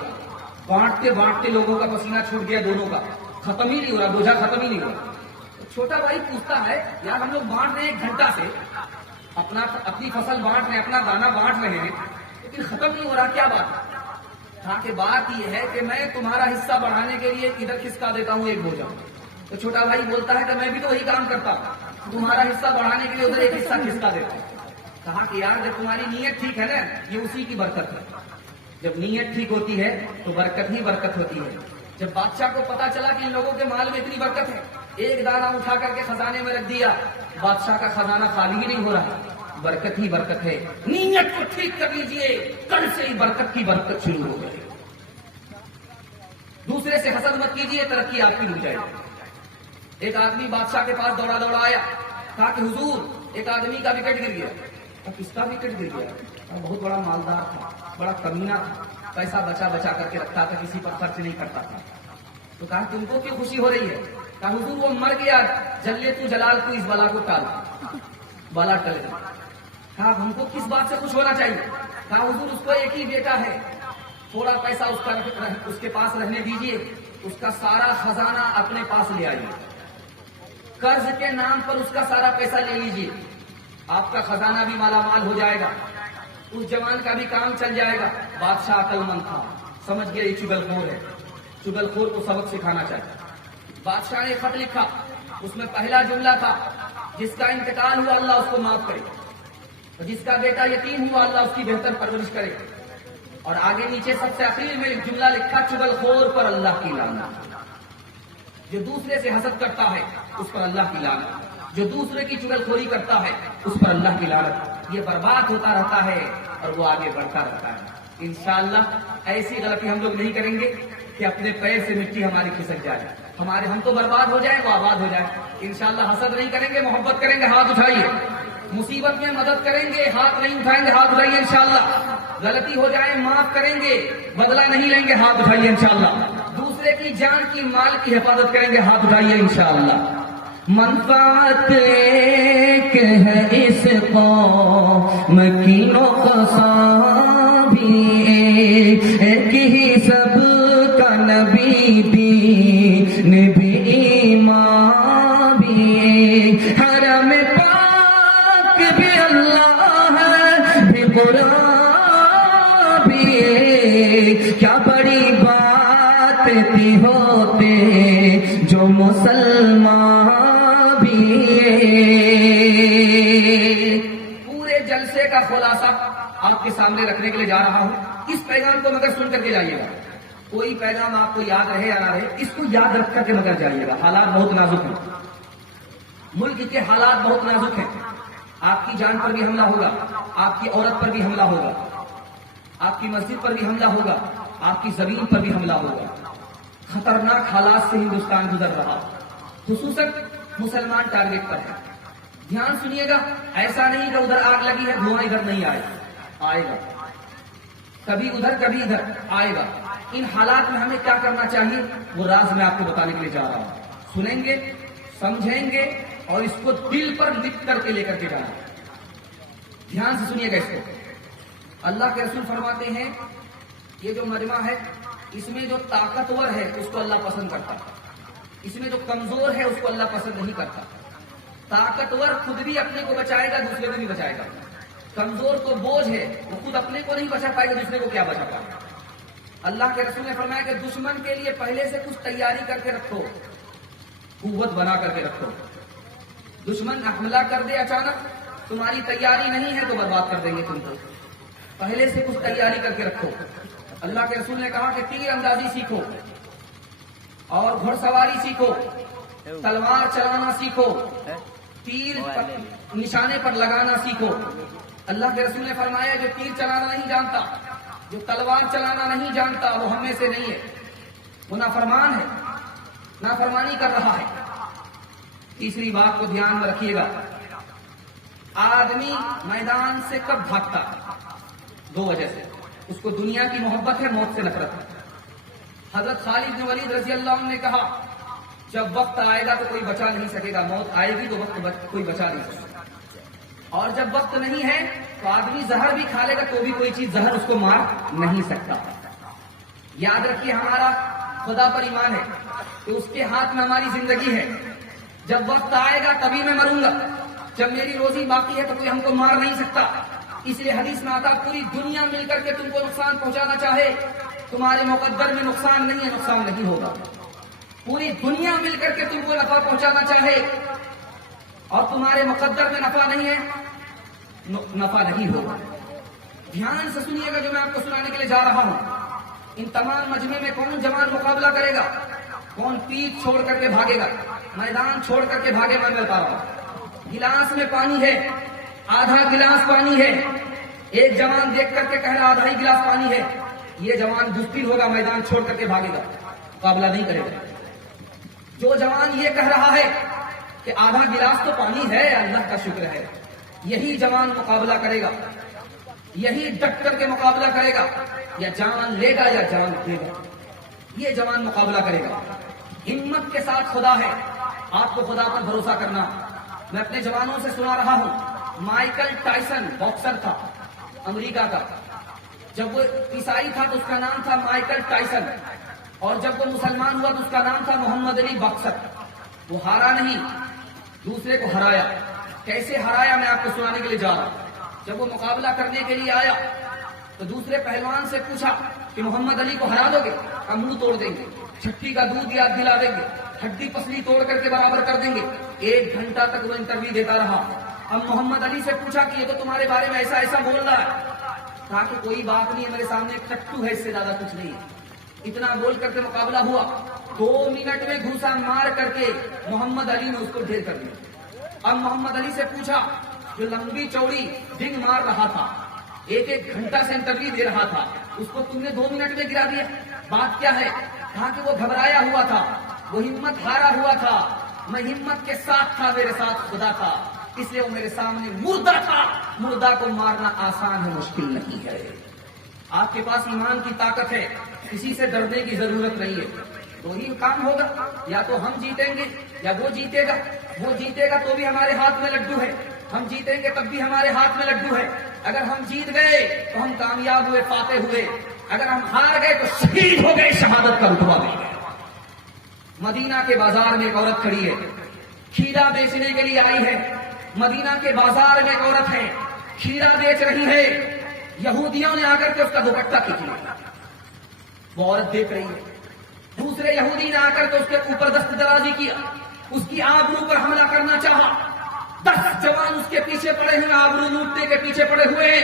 بانٹتے بانٹتے لوگوں کا پسینہ چھوٹ گیا، دونوں کا ختم ہی نہیں ہو رہا، بوجھا ختم ہی نہیں ہو رہا۔ چھوٹا بھائی پوچھتا ہے یار ہم لوگ بانٹ رہے ہیں 1 گھنٹہ سے، اپنی فصل بانٹ رہے ہیں، اپنا دانا بانٹ رہے ہیں، لیکن ختم نہیں ہو رہا، کیا بات ہے؟ کہا کہ بات یہ ہے کہ میں تمہارا حصہ بڑھانے کے لیے ادھر کھسکا دیتا ہوں ایک بوجھا۔ تو چھوٹا بھائی بولتا ہے کہ میں بھی تو وہی کام کرتا ہوں، تمہارا حصہ بڑھانے کے لیے ادھر ایک حصہ کھسکا دیتا ہوں۔ کہا کہ یار جب تمہاری نیت ٹھیک ہے نا، یہ اسی کی برکت ہے۔ جب نیت ٹھیک ہوتی ہے تو برکت ہی برکت ہوتی ہے۔ جب بادشاہ کو پتا چلا کہ ان لوگوں کے مال میں اتنی برکت ہے، ایک دانہ اٹھا کر کے خزانے میں رکھ دیا، بادشاہ کا خزانہ خالی ہی نہیں ہو رہا، برکت ہی برکت ہے۔ نیت کو ٹھیک کر لیجئے، کل سے ہی برکت کی برکت شروع ہو گئی۔ دوسرے سے حسد مت کیجئے، ترقی آپ کی رک جائے گی۔ ایک آدمی بادشاہ کے پاس دوڑا دوڑا آیا، کہا کہ حضور ایک آدمی کا وکٹ گر گیا۔ کس کا وکٹ گر گیا؟ بہت بڑا مالدار تھا، بڑا کمینہ تھا، پیسہ بچا بچا کر کے رکھتا تھا، کسی پر خرچ نہیں کرتا تھا۔ تو کہا تم کو کیوں خوشی ہو رہی ہے؟ کہا حضور وہ مر گیا، جلے تو جلال تو اس بلا کو ٹال، بلا ٹل گیا۔ کہا ہم کو کس بات سے خوش ہونا چاہیے؟ کہا حضور اس کو ایک ہی بیٹا ہے، تھوڑا پیسہ اس کے پاس رہنے دیجئے، اس کا سارا خزانہ اپنے پاس لے آئیے، قرض کے نام پر اس کا سارا پیسہ لے لیجئے، آپ کا خزانہ بھی مالا مال ہو جائے گا، اس جوان کا بھی کام چل جائے گا۔ بادشاہ عقل مند تھا، سمجھ گیا یہ چگل خور ہے، چگل خور کو سبق سکھانا چاہیے۔ بادشاہ نے خط لکھا، اس میں پہلا جملہ تھا جس کا انتقال ہوا اللہ اس کو معاف کرے، اور جس کا بیٹا یتیم ہوا اللہ اس کی بہتر پرورش کرے، اور آگے نیچے سب سے آخری میں ایک جملہ لکھا چگل خور پر اللہ کی لعنت۔ جو دوسرے سے حسد کرتا ہے اس پر اللہ کی لعنت، جو دوسرے کی چگل خوری کرتا ہے اس پر اللہ کی لعنت۔ یہ برباد ہوتا رہتا ہے اور وہ آگے بڑھتا رہتا ہے۔ انشاءاللہ ایسی غلطی ہم لوگ نہیں کریں گے کہ اپنے پیر سے مٹی ہماری کھسک جائے، ہم تو برباد ہو جائیں، وہ آباد ہو جائے۔ انشاءاللہ حسد نہیں کریں گے، محبت کریں گے، ہاتھ اٹھائیے۔ مصیبت میں مدد کریں گے، ہاتھ نہیں اٹھائیں گے، ہاتھ اٹھائیے انشاءاللہ۔ غلطی ہو جائے معاف کریں گے، بدلہ نہیں لیں گے، ہاتھ اٹھائیے انشاءاللہ۔ دوسرے کی جان کی مال کی حفاظت کریں گے، ہاتھ اٹھائیے انشاءاللہ۔ منفعت ایک ہے اس قوم کی نقصان بھی ایک ہی، سب کا نبی دین بھی ایمان بھی، حرم پاک بھی اللہ ہے بھی قرآن بھی، کیا بڑی بات تھی ہوتے جو مسلمان بھی آپ کے سامنے رکھنے کے لیے جا رہا ہوں. اس پیغام کو مگر سن کر کے جائیے گا. کوئی پیغام آپ کو یاد رہے یا نہ رہے، اس کو یاد رکھ کر کے مگر جائیے گا. حالات بہت نازک ہیں، ملک کے حالات بہت نازک ہیں. آپ کی جان پر بھی حملہ ہوگا، آپ کی عورت پر بھی حملہ ہوگا، آپ کی مسجد پر بھی حملہ ہوگا، آپ کی زمین پر بھی حملہ ہوگا. خطرناک حالات سے ہندوستان گزر رہا، خصوصاً مسلمان ٹارگیٹ پر ہے. دھیان سنیے گا، ایسا نہیں کہ ادھر آگ لگی ہے دھواں ادھر نہیں آئے گا. کبھی ادھر کبھی ادھر آئے گا. ان حالات میں ہمیں کیا کرنا چاہیے وہ راز میں آپ کو بتانے کے لیے جا رہا ہوں. سنیں گے، سمجھیں گے اور اس کو دل پر لکھ کر کے لے کر کے جانا. دھیان سے سنیے گا اس کو. اللہ کے رسول فرماتے ہیں یہ جو مجمع ہے اس میں جو طاقتور ہے اس کو اللہ پسند کرتا ہے، اس میں جو کمزور ہے اس کو اللہ پسند نہیں کرتا. طاقتور خود بھی اپنے کو بچائے گا، دوسرے کو بھی بچائے گا. کمزور تو بوجھ ہے، وہ خود اپنے کو نہیں بچا پائے گا، دوسرے کو کیا بچا پائے گا. اللہ کے رسول نے فرمایا کہ دشمن کے لیے پہلے سے کچھ تیاری کر کے رکھو، قوت بنا کر کے رکھو. دشمن حملہ کر دے اچانک، تمہاری تیاری نہیں ہے تو برباد کر دیں گے تم کو. پہلے سے کچھ تیاری کر کے رکھو. اللہ کے رسول نے کہا کہ تیر اندازی سیکھو اور گھڑ سواری سیکھو، تلوار چلانا سیکھو، تیر نشانے پر لگانا سیکھو. اللہ کے رسول نے فرمایا جو تیر چلانا نہیں جانتا، جو تلوار چلانا نہیں جانتا وہ ہم میں سے نہیں ہے، وہ نافرمان ہے، نافرمانی کر رہا ہے. تیسری بات کو دھیان میں رکھیے گا، آدمی میدان سے کب بھاگتا؟ دو وجہ سے. اس کو دنیا کی محبت ہے، موت سے نفرت ہے. حضرت خالد بن ولید رضی اللہ عنہ نے کہا جب وقت آئے گا تو کوئی بچا نہیں سکے گا، موت آئے گی تو وقت کوئی بچا نہیں سکے گا. اور جب وقت نہیں ہے تو آدمی زہر بھی کھا لے گا تو بھی کوئی چیز زہر اس کو مار نہیں سکتا. یاد رکھیے ہمارا خدا پر ایمان ہے کہ اس کے ہاتھ میں ہماری زندگی ہے. جب وقت آئے گا تبھی میں مروں گا، جب میری روزی باقی ہے تو کوئی ہم کو مار نہیں سکتا. اس لیے حدیث میں آتا پوری دنیا مل کر کے تم کو نقصان پہنچانا چاہے، تمہارے مقدر میں نقصان نہیں ہے، نقصان نہیں ہوگا. پوری دنیا مل کر کے تم کو نفع پہنچانا چاہے اور تمہارے مقدر میں نفع نہیں ہے، نفع نہیں ہوگا. دھیان سے سنیے گا جو میں آپ کو سنانے کے لیے جا رہا ہوں. ان تمام مجمع میں کون جوان مقابلہ کرے گا، کون پیٹ چھوڑ کر کے بھاگے گا، میدان چھوڑ کر کے بھاگے. میں بتا رہا ہوں گلاس میں پانی ہے، آدھا گلاس پانی ہے. ایک جوان دیکھ کر کے کہہ رہا آدھا ہی گلاس پانی ہے. یہ جوان بزدل ہوگا، میدان چھوڑ کر کے بھاگے گا، مقابلہ نہیں کرے گا. جو جوان یہ کہہ رہا ہے کہ آدھا گلاس تو پانی ہے، اللہ کا شکر ہے، یہی جوان مقابلہ کرے گا، یہی ڈٹ کر کے مقابلہ کرے گا. یا جان لے گا یا جان دے گا، یہ جوان مقابلہ کرے گا. ہمت کے ساتھ خدا ہے، آپ کو خدا پر بھروسہ کرنا. میں اپنے جوانوں سے سنا رہا ہوں، مائیکل ٹائسن باکسر تھا امریکہ کا. جب وہ عیسائی تھا تو اس کا نام تھا مائیکل ٹائسن، اور جب وہ مسلمان ہوا تو اس کا نام تھا محمد علی باکسر. وہ ہارا نہیں، دوسرے کو ہرایا. کیسے ہرایا میں آپ کو سنانے کے لیے جا رہا ہوں. جب وہ مقابلہ کرنے کے لیے آیا تو دوسرے پہلوان سے پوچھا کہ محمد علی کو ہرا دو گے؟ ہم منہ توڑ دیں گے، چھٹی کا دودھ یاد دلا دیں گے، ہڈی پسلی توڑ کر کے برابر کر دیں گے. 1 گھنٹہ تک وہ انٹرویو دیتا رہا. اب محمد علی سے پوچھا کہ یہ تو تمہارے بارے میں ایسا ایسا بول رہا ہے. کہا کہ کوئی بات نہیں ہے، میرے سامنے ایک ٹٹو ہے، اس سے زیادہ کچھ نہیں. اتنا بول کر کے مقابلہ ہوا. 2 منٹ میں گھوسا مار کر کے محمد علی نے اس کو ڈھیر کر دیا. اب محمد علی سے پوچھا جو لمبی چوڑی ڈنگ مار رہا تھا، 1 گھنٹہ سے انٹرویو دے رہا تھا، اس کو تم نے 2 منٹ میں گرا دیا، بات کیا ہے؟ کہا کہ وہ گھبرایا ہوا تھا، وہ ہمت ہارا ہوا تھا، میں ہمت کے ساتھ تھا، میرے ساتھ خدا تھا، اس لیے وہ میرے سامنے مردہ تھا. مردہ کو مارنا آسان ہے، مشکل نہیں ہے. آپ کے پاس ایمان کی طاقت ہے، کسی سے ڈرنے کی ضرورت نہیں ہے. 2 ہی کام ہوگا، یا تو ہم جیتیں گے یا وہ جیتے گا. وہ جیتے گا تو بھی ہمارے ہاتھ میں لڈو ہے، ہم جیتیں گے تب بھی ہمارے ہاتھ میں لڈو ہے. اگر ہم جیت گئے تو ہم کامیاب ہوئے، فاتح ہوئے. اگر ہم ہار گئے تو شہید ہو گئے، شہادت کا رتبہ مل گیا. مدینہ کے بازار میں ایک عورت کھڑی ہے، کھیرا بیچنے کے لیے آئی ہے. مدینہ کے بازار میں ایک عورت ہے، کھیرا بیچ رہی ہے. یہودیوں نے آ کر کے اس کا دوپٹہ کھینچ لیا. وہ عورت دیکھ رہی ہے. دوسرے یہودی نے آ کر کے اس کے اوپر دست درازی کیا، اس کی آبرو پر حملہ کرنا چاہا. 10 جوان اس کے پیچھے پڑے ہوئے، آبرو لوٹنے کے پیچھے پڑے ہوئے ہیں.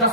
10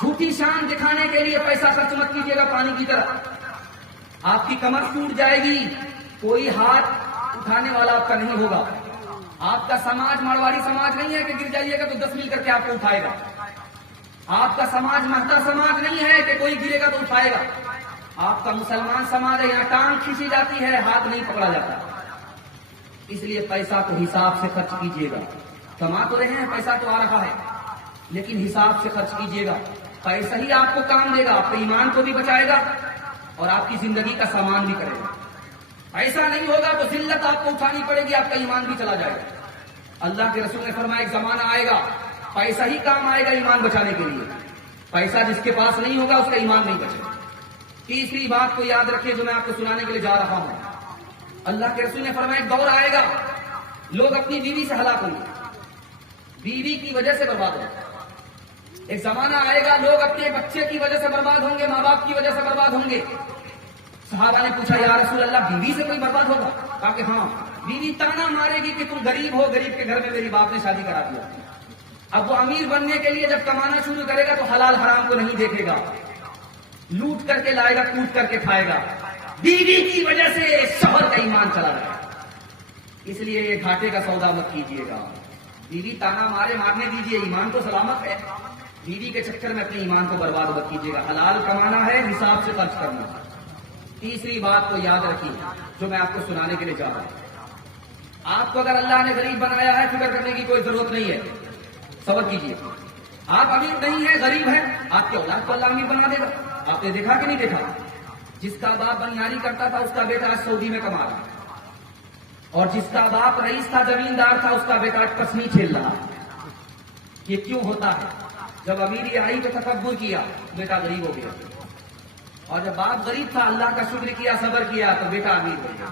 جھوٹی شان دکھانے کے لیے پیسہ خرچ مت کیجیے گا پانی کی طرح. آپ کی کمر ٹوٹ جائے گی, کوئی ہاتھ اٹھانے والا آپ کا نہیں ہوگا. آپ کا سماج مارواڑی سماج نہیں ہے کہ گر جائیے گا تو 10 مل کر کے آپ کو اٹھائے گا. آپ کا سماج مہتا سماج نہیں ہے کہ کوئی گرے گا تو اٹھائے گا. آپ کا مسلمان سماج ہے, یہاں ٹانگ کھینچی جاتی ہے, ہاتھ نہیں پکڑا جاتا. اس لیے پیسہ کو حساب سے خرچ کیجیے گا. کما تو رہے ہیں, پیسہ تو آ رہا ہے, لیکن حساب سے خرچ کیجیے گا. پیسہ ہی آپ کو کام دے گا, آپ کے ایمان کو بھی بچائے گا اور آپ کی زندگی کا سامان بھی کرے گا. ایسا نہیں ہوگا تو ذلت آپ کو اٹھانی پڑے گی, آپ کا ایمان بھی چلا جائے گا. اللہ کے رسول نے فرمایا ایک زمانہ آئے گا پیسہ ہی کام آئے گا ایمان بچانے کے لیے. پیسہ جس کے پاس نہیں ہوگا اس کا ایمان نہیں بچے گا. تیسری بات کو یاد رکھیے جو میں آپ کو سنانے کے لیے جا رہا ہوں. اللہ کے رسول نے فرمایا ایک دور آئے گا لوگ اپنی بیوی سے ہلاک ہوں گے, بیوی کی وجہ سے برباد ہوں گے. ایک زمانہ آئے گا لوگ اپنے بچے کی وجہ سے برباد ہوں گے, ماں باپ کی وجہ سے برباد ہوں گے. صحابہ نے پوچھا یا رسول اللہ بیوی سے کوئی برباد ہوگا؟ کہا کہ ہاں, بیوی تانا مارے گی کہ تم غریب ہو, غریب کے گھر میں میری باپ نے شادی کرا دیا. اب وہ امیر بننے کے لیے جب کمانا شروع کرے گا تو حلال حرام کو نہیں دیکھے گا, لوٹ کر کے لائے گا, کوٹ کر کے کھائے گا. بیوی کی وجہ سے شوہر کا ایمان چلا جائے گا. اس لیے یہ گھاٹے کا سودا مت کیجیے گا. بیوی تانا مارنے دیجیے, ایمان تو سلامت ہے. بیوی کے چکر میں اپنے ایمان کو برباد مت کیجیے گا. حلال کمانا ہے, حساب سے خرچ کرنا. تیسری بات کو یاد رکھیے جو میں آپ کو سنانے کے لیے چاہ رہا ہوں. آپ کو اگر اللہ نے غریب بنایا ہے فکر کرنے کی کوئی ضرورت نہیں ہے, صبر کیجیے. آپ امیر نہیں ہیں, غریب ہیں, آپ کے اولاد کو اللہ امیر بنا دے گا. آپ نے دیکھا کہ نہیں دیکھا, جس کا باپ بنیانی کرتا تھا اس کا بیٹا آج سعودی میں کما رہا, اور جس کا باپ رئیس تھا, زمیندار تھا, اس کا بیٹا آج پسنی کھیل رہا. یہ کیوں ہوتا ہے؟ جب امیری آئی تو تکبر کیا, بیٹا غریب ہو گیا, اور جب باپ غریب تھا اللہ کا شکر کیا, صبر کیا تو بیٹا امیر ہو گیا.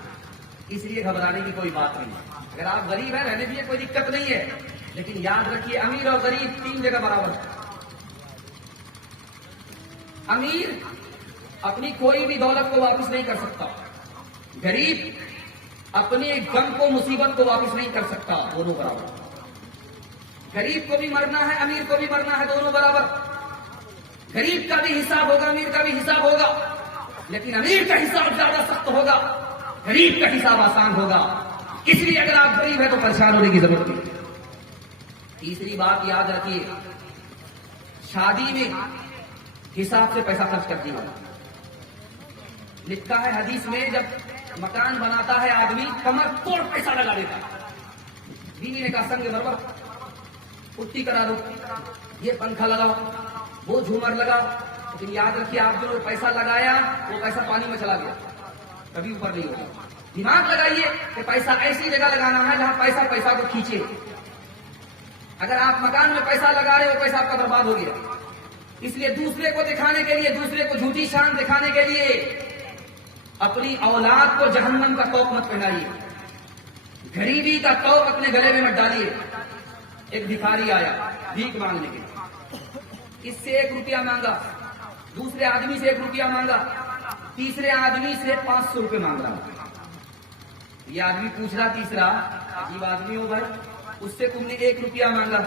اس لیے گھبرانے کی کوئی بات نہیں. اگر آپ غریب ہیں رہنے دیجیے, کوئی دقت نہیں ہے, لیکن یاد رکھیے امیر اور غریب 3 جگہ برابر ہے. امیر اپنی کوئی بھی دولت کو واپس نہیں کر سکتا, غریب اپنی غم کو, مصیبت کو واپس نہیں کر سکتا. دونوں برابر. غریب کو بھی مرنا ہے, امیر کو بھی مرنا ہے, دونوں برابر. غریب کا بھی حساب ہوگا, امیر کا بھی حساب ہوگا, لیکن امیر کا حساب زیادہ سخت ہوگا, غریب کا حساب آسان ہوگا. اس لیے اگر آپ غریب ہیں تو پریشان ہونے کی ضرورت نہیں. تیسری بات یاد رکھیے, شادی میں حساب سے پیسہ خرچ کر دیا. لکھا ہے حدیث میں جب مکان بناتا ہے آدمی کمر توڑ پیسہ لگا دیتا. بیوی نے کہا سنگ برابر پٹی کرا دو, یہ پنکھا لگاؤ, وہ جھومر لگاؤ, لیکن یاد رکھیے آپ جو پیسہ لگایا وہ پیسہ پانی میں چلا گیا, کبھی اوپر نہیں ہوگا. دماغ لگائیے کہ پیسہ ایسی جگہ لگانا ہے جہاں پیسہ کو کھینچے. اگر آپ مکان میں پیسہ لگا رہے ہو پیسہ آپ کا برباد ہو گیا. اس لیے دوسرے کو دکھانے کے لیے, دوسرے کو جھوٹی شان دکھانے کے لیے اپنی اولاد کو جہنم کا توق مت پہنائیے, غریبی کا توق اپنے گلے میں مت ڈالیے. ایک بھکاری آیا بھیک مانگنے کے لیے, اس سے 1 روپیہ مانگا, دوسرے آدمی سے 1 روپیہ مانگا, تیسرے آدمی سے 500 روپے مانگ رہا. یہ آدمی پوچھ رہا تیسرا, عجیب آدمی ہو بھائی, اس سے تم نے 1 روپیہ مانگا,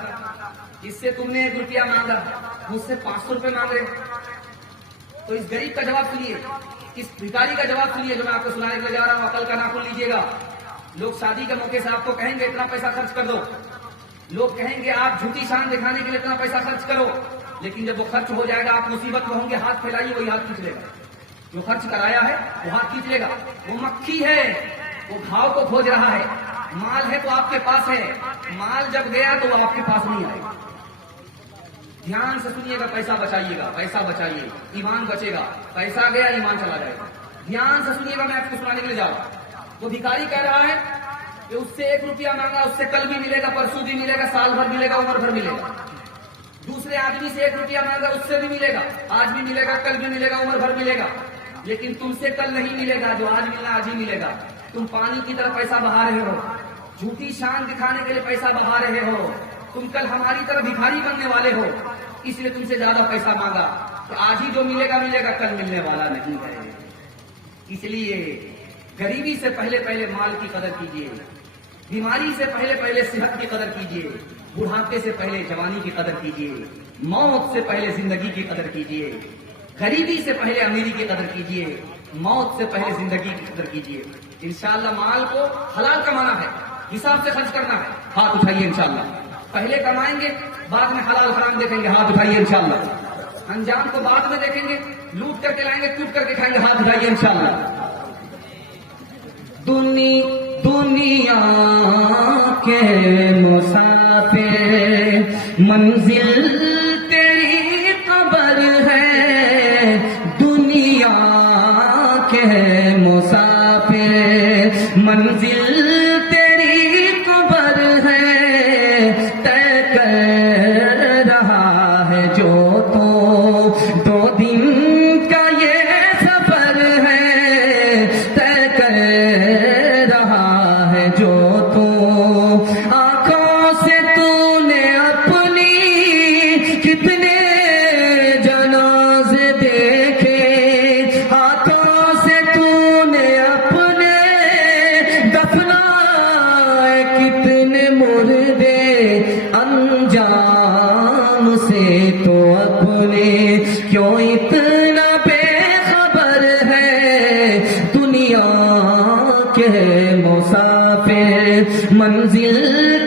اس سے تم نے 1 روپیہ مانگا, مجھ سے 500 روپے مانگ رہے. تو اس غریب کا جواب سنیے, اس بھکاری کا جواب سنیے جو میں آپ کو سنانے کے لیے جا رہا ہوں. عقل کا ناخن لیجیے گا. لوگ شادی کے موقع سے آپ کو کہیں گے اتنا پیسہ خرچ کر دو, لوگ کہیں گے آپ جھوٹی شان دکھانے کے لیے اتنا پیسہ خرچ کرو, لیکن جب وہ خرچ ہو جائے گا آپ مصیبت میں ہوں گے, ہاتھ پھیلائیے وہی ہاتھ کھینچ لے گا. جو خرچ کرایا ہے وہ ہاتھ کھینچ لے گا. وہ مکھی ہے, وہ گھاؤ کو کھوج رہا ہے. مال ہے تو آپ کے پاس ہے, مال جب گیا تو وہ آپ کے پاس نہیں آئے گا. دھیان سے سنیے گا, پیسہ بچائیے گا, پیسہ بچائیے, ایمان بچے گا. پیسہ گیا ایمان چلا جائے گا. دھیان سے سنیے گا, میں آپ کو سنانے کے لیے جا رہا ہوں. وہ بھکاری کہہ رہا ہے کہ اس سے 1 روپیہ مانگا, اس سے کل بھی ملے گا, پرسوں بھی ملے گا, سال بھر ملے گا, عمر بھر ملے گا. دوسرے آدمی سے 1 روپیہ مانگا, اس سے بھی ملے گا, آج بھی ملے گا, کل بھی ملے گا, عمر بھر ملے گا. لیکن تم سے کل نہیں ملے گا, جو آج ملنا آج ہی ملے گا. تم پانی کی طرف پیسہ بہا رہے ہو, جھوٹی شان دکھانے کے لیے پیسہ بہا رہے ہو. تم کل ہماری طرح بھکاری بننے والے ہو, اس لیے تم سے زیادہ پیسہ مانگا. تو آج ہی جو ملے گا ملے گا, کل ملنے والا نہیں ہے. اس لیے غریبی سے پہلے مال کی قدر کیجیے, بیماری سے پہلے صحت کی قدر کیجیے, بڑھاپے سے پہلے جوانی کی قدر کیجیے. موت سے پہلے زندگی کی قدر کیجیے، غریبی سے پہلے امیری کی قدر کیجیے، موت سے پہلے زندگی کی قدر کیجیے۔ انشاءاللہ مال کو حلال کمانا ہے، حساب سے خرچ کرنا ہے، ہاتھ اٹھائیے انشاءاللہ۔ پہلے کمائیں گے، بعد میں حلال حرام دیکھیں گے، ہاتھ اٹھائیے انشاءاللہ۔ انجام کو بعد میں دیکھیں گے، لوٹ کر کے لائیں گے، ٹوٹ کر کے کھائیں گے، ہاتھ اٹھائیے انشاءاللہ۔ دنیا کے مسافر منزل تیری قبر ہے، دنیا کے مسافر منزل تیری قبر ہے، طے کر رہا ہے جو تو 2 دن کا یہ سفر ہے، طے کر رہا ہے جو تو آنکھوں سے تو نے اپنی کتنے جنازے دیکھے، ہاتھوں سے تو نے اپنے دفنائے کتنے مردے، انجام سے تو اپنے کیوں اتنا بے خبر ہے، دنیا کے مسافر منزل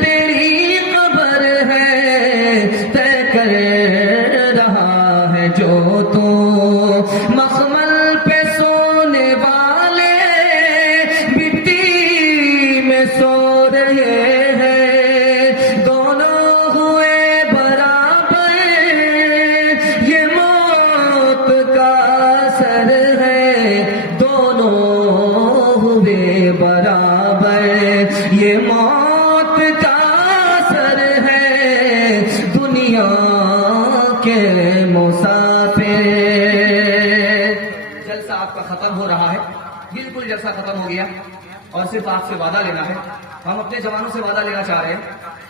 تیری قبر ہے، طے کر رہا ہے جو تو مخمل پہ سونے والے مٹی میں سو رہے ہیں، دونوں ہوئے برابر، یہ موت کا اثر ہے، دونوں ہوئے برابر، یہ موت کا اثر ہے، دنیا کے مسافر۔ جلسہ آپ کا ختم ہو رہا ہے، بالکل جلسہ ختم ہو گیا، اور صرف آپ سے وعدہ لینا ہے۔ ہم اپنے جوانوں سے وعدہ لینا چاہ رہے ہیں،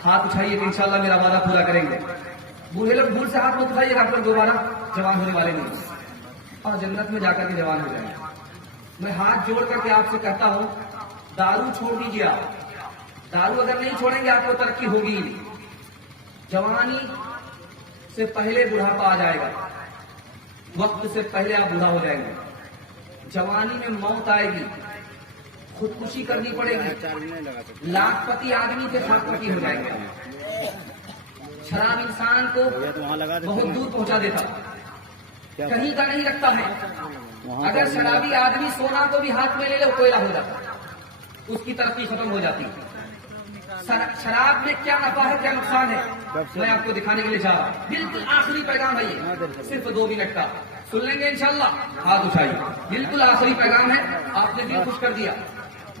ہاتھ اٹھائیے کہ انشاءاللہ میرا وعدہ پورا کریں گے۔ بوڑھے لوگ بھول سے ہاتھ مت اٹھائیے، آپ لوگ دوبارہ جوان ہونے والے نہیں، اور جنت میں جا کر کے جوان ہو جائیں گے۔ میں ہاتھ جوڑ کر کے آپ سے کہتا ہوں، دارو چھوڑ دیجیے آپ، دارو اگر نہیں چھوڑیں گے آپ کو ترقی ہوگی ہی نہیں۔ جوانی سے پہلے بڑھاپا آ جائے گا، وقت سے پہلے آپ بوڑھا ہو جائیں گے۔ جوانی میں موت آئے گی، خودکشی کرنی پڑے گی، لاکھ پتی آدمی کے خاک پتی ہو جائیں گے۔ شراب انسان کو بہت دور پہنچا دیتا، کہیں کا نہیں رکھتا ہے۔ اگر شرابی آدمی سونا کو بھی ہاتھ میں لے لے وہ کوئلہ ہو جاتا، اس کی ترقی ختم ہو جاتی۔ شراب میں کیا نفع ہے کیا نقصان ہے میں آپ کو دکھانے کے لیے چاہ رہا ہوں۔ بالکل آخری پیغام ہے یہ، صرف 2 منٹ کا، سن لیں گے انشاءاللہ، ہاتھ اٹھائیے۔ بالکل آخری پیغام ہے، آپ نے دل خوش کر دیا۔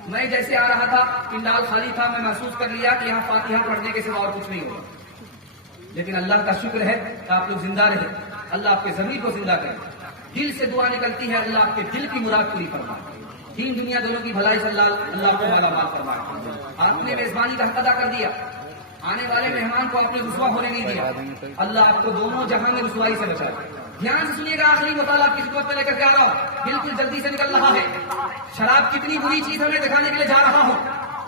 میں جیسے آ رہا تھا، پنڈال خالی تھا، میں محسوس کر لیا کہ یہاں فاتحہ پڑھنے کے سوا اور کچھ نہیں ہوگا، لیکن اللہ کا شکر ہے کہ آپ لوگ زندہ رہے، اللہ آپ کے ضمیر کو زندہ کرے۔ دل سے دعا نکلتی ہے، اللہ آپ کے دل کی مراد پوری فرمائے، دین دنیا دونوں کی بھلائی سے اللہ کو مالا مال فرمائے۔ آپ نے میزبانی کا حق ادا کر دیا، آنے والے مہمان کو آپ نے رسوا ہونے نہیں دیا، اللہ آپ کو دونوں جہاں میں رسوائی سے بچائے۔ دھیان سے سنیے گا، آخری مطالعہ آپ کی خدمت میں لے کر کے آ رہا ہوں، بالکل جلدی سے نکل رہا ہے۔ شراب کتنی بری چیز ہے میں دکھانے کے لیے جا رہا ہوں۔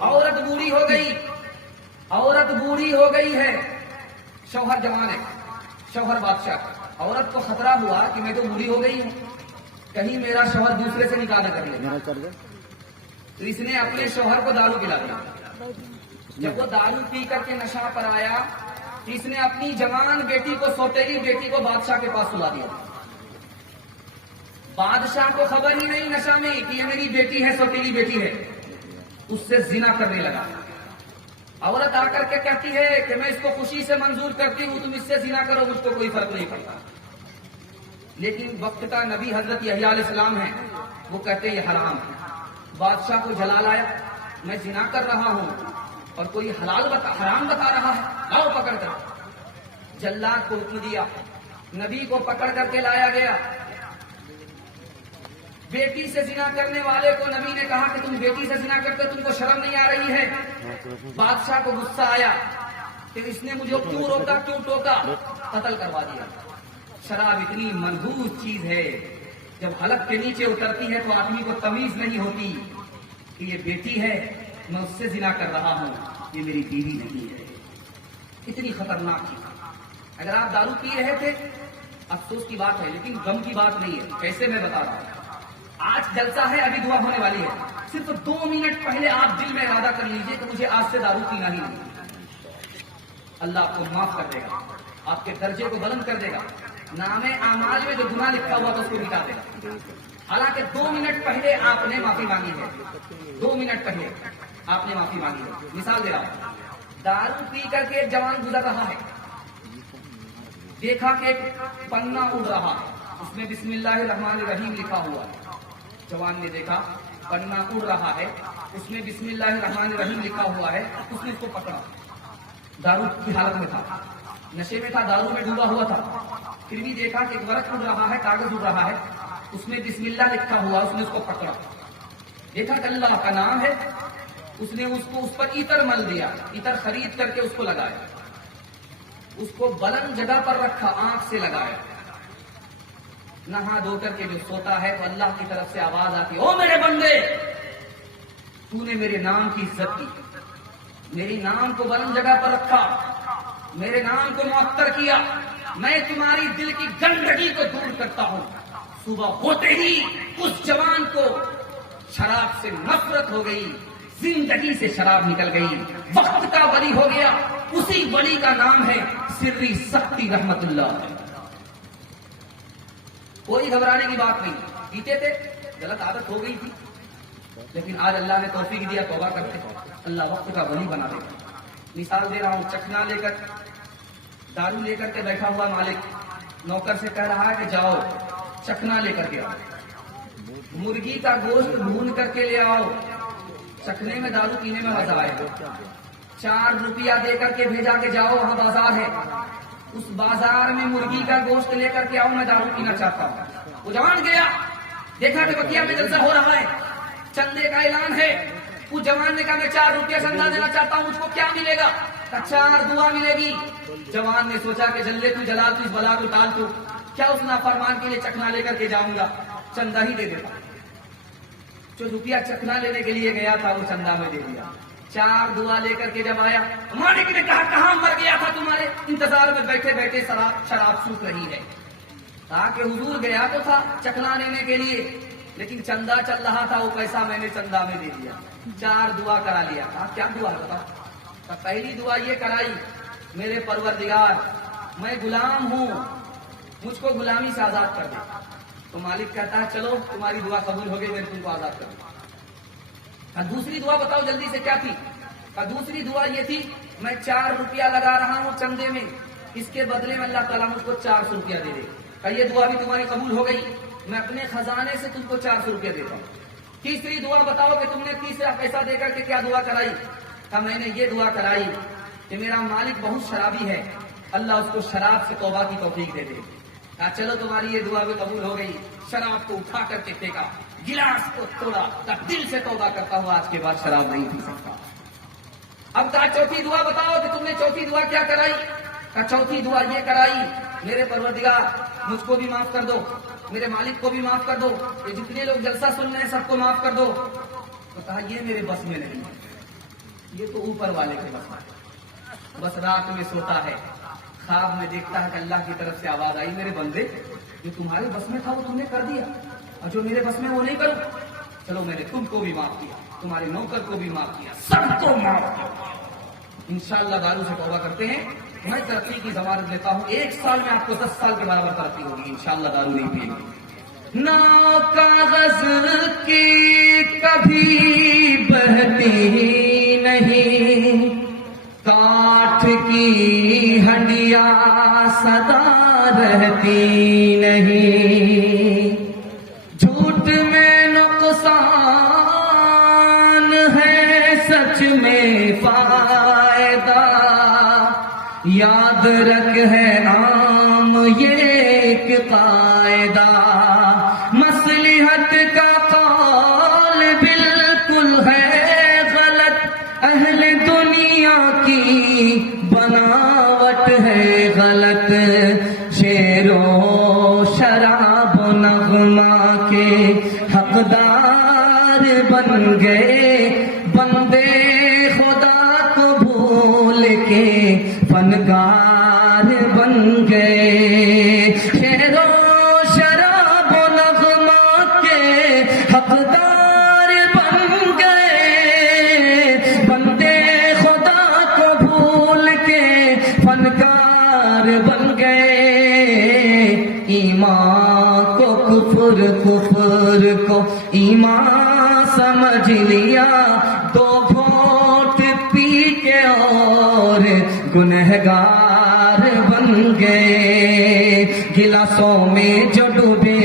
عورت بوڑھی ہو گئی، عورت بوڑھی ہو گئی ہے، شوہر جوان ہے، شوہر بادشاہ۔ عورت کو خطرہ ہوا کہ میں تو بوڑھی ہو گئی ہوں، کہیں میرا شوہر دوسرے سے نکاح نہ کر لے، تو اس نے اپنے شوہر کو دارو پلا دیا۔ جب وہ دارو پی کر کے نشہ پر آیا، اس نے اپنی جوان بیٹی کو، سوتیلی بیٹی کو بادشاہ کے پاس سلا دیا۔ بادشاہ کو خبر ہی نہیں نشہ میں کہ یہ میری بیٹی ہے، سوتیلی بیٹی ہے، اس سے زنا کرنے لگا۔ عورت آ کر کے کہتی ہے کہ میں اس کو خوشی سے منظور کرتی ہوں، تم اس سے زنا کرو، مجھ کو کوئی فرق نہیں پڑتا۔ لیکن وقت کا نبی حضرت یحییٰ علیہ السلام ہے، وہ کہتے ہیں یہ حرام ہے۔ بادشاہ کو جلال آیا، میں زنا کر رہا ہوں اور کوئی حرام بتا رہا ہے، لاؤ پکڑ کر۔ جلاد کو حکم دیا، نبی کو پکڑ کر کے لایا گیا۔ بیٹی سے زنا کرنے والے کو نبی نے کہا کہ تم بیٹی سے زنا کرتے، تم کو شرم نہیں آ رہی ہے؟ بادشاہ کو غصہ آیا کہ اس نے مجھے کیوں روکا، کیوں ٹوکا، قتل کروا دیا۔ شراب اتنی منحوس چیز ہے، جب حلق کے نیچے اترتی ہے تو آدمی کو تمیز نہیں ہوتی کہ یہ بیٹی ہے، میں اس سے زنا کر رہا ہوں، یہ میری بیوی نہیں ہے۔ اتنی خطرناک چیز۔ اگر آپ دارو پی رہے تھے افسوس کی بات ہے، لیکن غم کی بات نہیں ہے. کیسے میں بتا رہا ہوں. آج جلسہ ہے، ابھی دعا ہونے والی ہے. صرف 2 منٹ پہلے آپ دل میں ارادہ کر لیجئے کہ مجھے آج سے دارو پینا ہی نہیں. اللہ آپ کو معاف کر دے گا، آپ کے درجے کو بلند کر دے گا. نام اعمال میں جو گناہ لکھا ہوا تھا اس کو مٹا دے گا. حالانکہ 2 منٹ پہلے آپ نے معافی مانگی ہے. 2 منٹ پہلے آپ نے معافی مانگی ہے. مثال دے رہا ہوں. دارو پی کر کے ایک جوان گزر رہا ہے، دیکھا کہ ایک پنا اڑ رہا ہے، اس میں بسم اللہ الرحمن الرحیم لکھا ہوا ہے. جوان نے دیکھا پنا اڑ رہا ہے، اس میں بسم اللہ الرحمن الرحیم لکھا ہوا ہے. اس نے اس کو پکڑا. دارو کی حالت میں تھا، نشے میں تھا، دارو میں ڈوبا ہوا تھا. پھر بھی دیکھا کہ ایک ورق اڑ رہا ہے، کاغذ اڑ رہا ہے، اس میں بسم اللہ لکھا ہوا. اس نے اس کو پکڑا. دیکھا کہ اللہ کا نام ہے. اس نے اس پر عطر مل دیا، عطر خرید کر کے اس کو لگایا. اس کو بلند جگہ پر رکھا، آنکھ سے لگایا. نہا دھو کر کے جو سوتا ہے تو اللہ کی طرف سے آواز آتی، او میرے بندے، تو نے میرے نام کی عزت کی، میری نام کو بلند جگہ پر رکھا، میرے نام کو معطر کیا. میں تمہاری دل کی گندگی کو دور کرتا ہوں. صبح ہوتے ہی اس جوان کو شراب سے نفرت ہو گئی، زندگی سے شراب نکل گئی، وقت کا ولی ہو گیا. اسی ولی کا نام ہے سری سختی رحمت اللہ. کوئی گھبرانے کی بات نہیں. پیتے تھے، غلط عادت ہو گئی تھی، لیکن آج اللہ نے توفیق دیا، توبہ کرتے اللہ وقت کا ولی بنا دے گا. مثال دے رہا ہوں. چکنا لے کر، دارو لے کر کے بیٹھا ہوا مالک نوکر سے کہہ رہا ہے کہ جاؤ چکنا لے کر کے آؤ، مرغی کا گوشت بھون کر کے لے آؤ. چکنے میں دارو پینے میں مزہ آئے گا. 4 روپیہ دے کر کے بھیجا کہ جاؤ وہاں بازار ہے، اس بازار میں مرغی کا گوشت لے کر کے آؤ، میں دارو پینا چاہتا ہوں. وہ جوان گیا، دیکھا کہ بکیا میں جلسہ ہو رہا ہے، چندے کا اعلان ہے. اس جوان نے کہا میں 4 روپیہ چندہ دینا چاہتا ہوں، مجھ کو کیا ملے گا؟ 4 دعا ملے گی. جوان نے سوچا کہ جلدے تو جلا تو اس بلا کو ٹال تو کیا اس نافرمان کے لیے چکنا لے کر کے جاؤں گا، چندہ ہی دے دیتا. جو روپیہ چکنا لینے کے لیے گیا تھا وہ چندہ میں دے دیا. 4 دعا لے کر کے جب آیا، مالک نے کہا کہاں مر گیا تھا، تمہارے انتظار میں بیٹھے بیٹھے شراب سوکھ رہی ہے. کہا کہ حضور گیا تو تھا چکنا لینے کے لیے، لیکن چندہ چل رہا تھا، وہ پیسہ میں نے چندہ میں دے دیا. 4 دعا کرا لیا. کہا کیا دعا بتا؟ پہلی دعا یہ کرائی، میرے پروردگار میں غلام ہوں، مجھ کو غلامی سے آزاد کر دے. تو مالک کہتا ہے چلو تمہاری دعا قبول ہو گئی، میں تم کو آزاد کر دوں. دوسری دعا بتاؤ جلدی سے کیا تھی؟ دوسری دعا یہ تھی، میں 4 روپیہ لگا رہا ہوں چندے میں، اس کے بدلے میں اللہ تعالیٰ مجھ کو 400 روپیہ دے دے. یہ دعا بھی تمہاری قبول ہو گئی، میں اپنے خزانے سے تم کو 400 روپیہ دیتا ہوں. تیسری دعا بتاؤ کہ تم نے تیسرا پیسہ دے کر کے کیا دعا کرائی؟ میں نے یہ دعا کرائی کہ میرا مالک بہت شرابی ہے، اللہ اس کو شراب سے توبہ کی توفیق دے دے. چلو تمہاری یہ دعا بھی قبول ہو گئی. شراب کو اٹھا کر کے پھینکا، گلاس کو توڑا، دل سے توبہ کرتا ہوا آج کے بعد شراب نہیں پی سکتا. اب کہا چوتھی دعا بتاؤ کہ تم نے چوتھی دعا کیا کرائی؟ چوتھی دعا یہ کرائی، میرے پروردگار مجھ کو بھی معاف کر دو، میرے مالک کو بھی معاف کر دو، یہ جتنے لوگ جلسہ سن رہے ہیں سب کو معاف کر دو. تو کہا یہ میرے بس میں نہیں ہے، یہ تو اوپر والے کے بس میں. بس رات میں سوتا ہے، خواب میں دیکھتا ہے کہ اللہ کی طرف سے آواز آئی، میرے بندے جو تمہارے بس میں تھا وہ تم نے کر دیا، اور جو میرے بس میں وہ نہیں کروں. چلو میں نے تم کو بھی معاف کیا، تمہارے نوکر کو بھی معاف کیا، سب کو معاف کیا. انشاءاللہ دارو سے توبہ کرتے ہیں. میں ترقی کی ضمانت دیتا ہوں، 1 سال میں آپ کو 10 سال کے برابر ترقی ہوگی انشاءاللہ. دارو نہیں پیے گی. نا کاغذ کی کبھی بہتی نہیں، کاٹھ کی ہڈیاں سدا رہتی نہیں. جھوٹ میں نقصان ہے، سچ میں فائدہ. یاد رکھ ہے عام یہ ایک قاعدہ، مصلحت کا قول بالکل ہے غلط، اہل دنیا کی بناوٹ ہے غلط. شعر و شراب و نغمہ کے حقدار بن گئے، بندے خدا کو بھول کے فنکار بن ایمان سمجھ لیا، دو گھونٹ پی کے اور گنہگار بن گئے، گلاسوں میں جو ڈوبے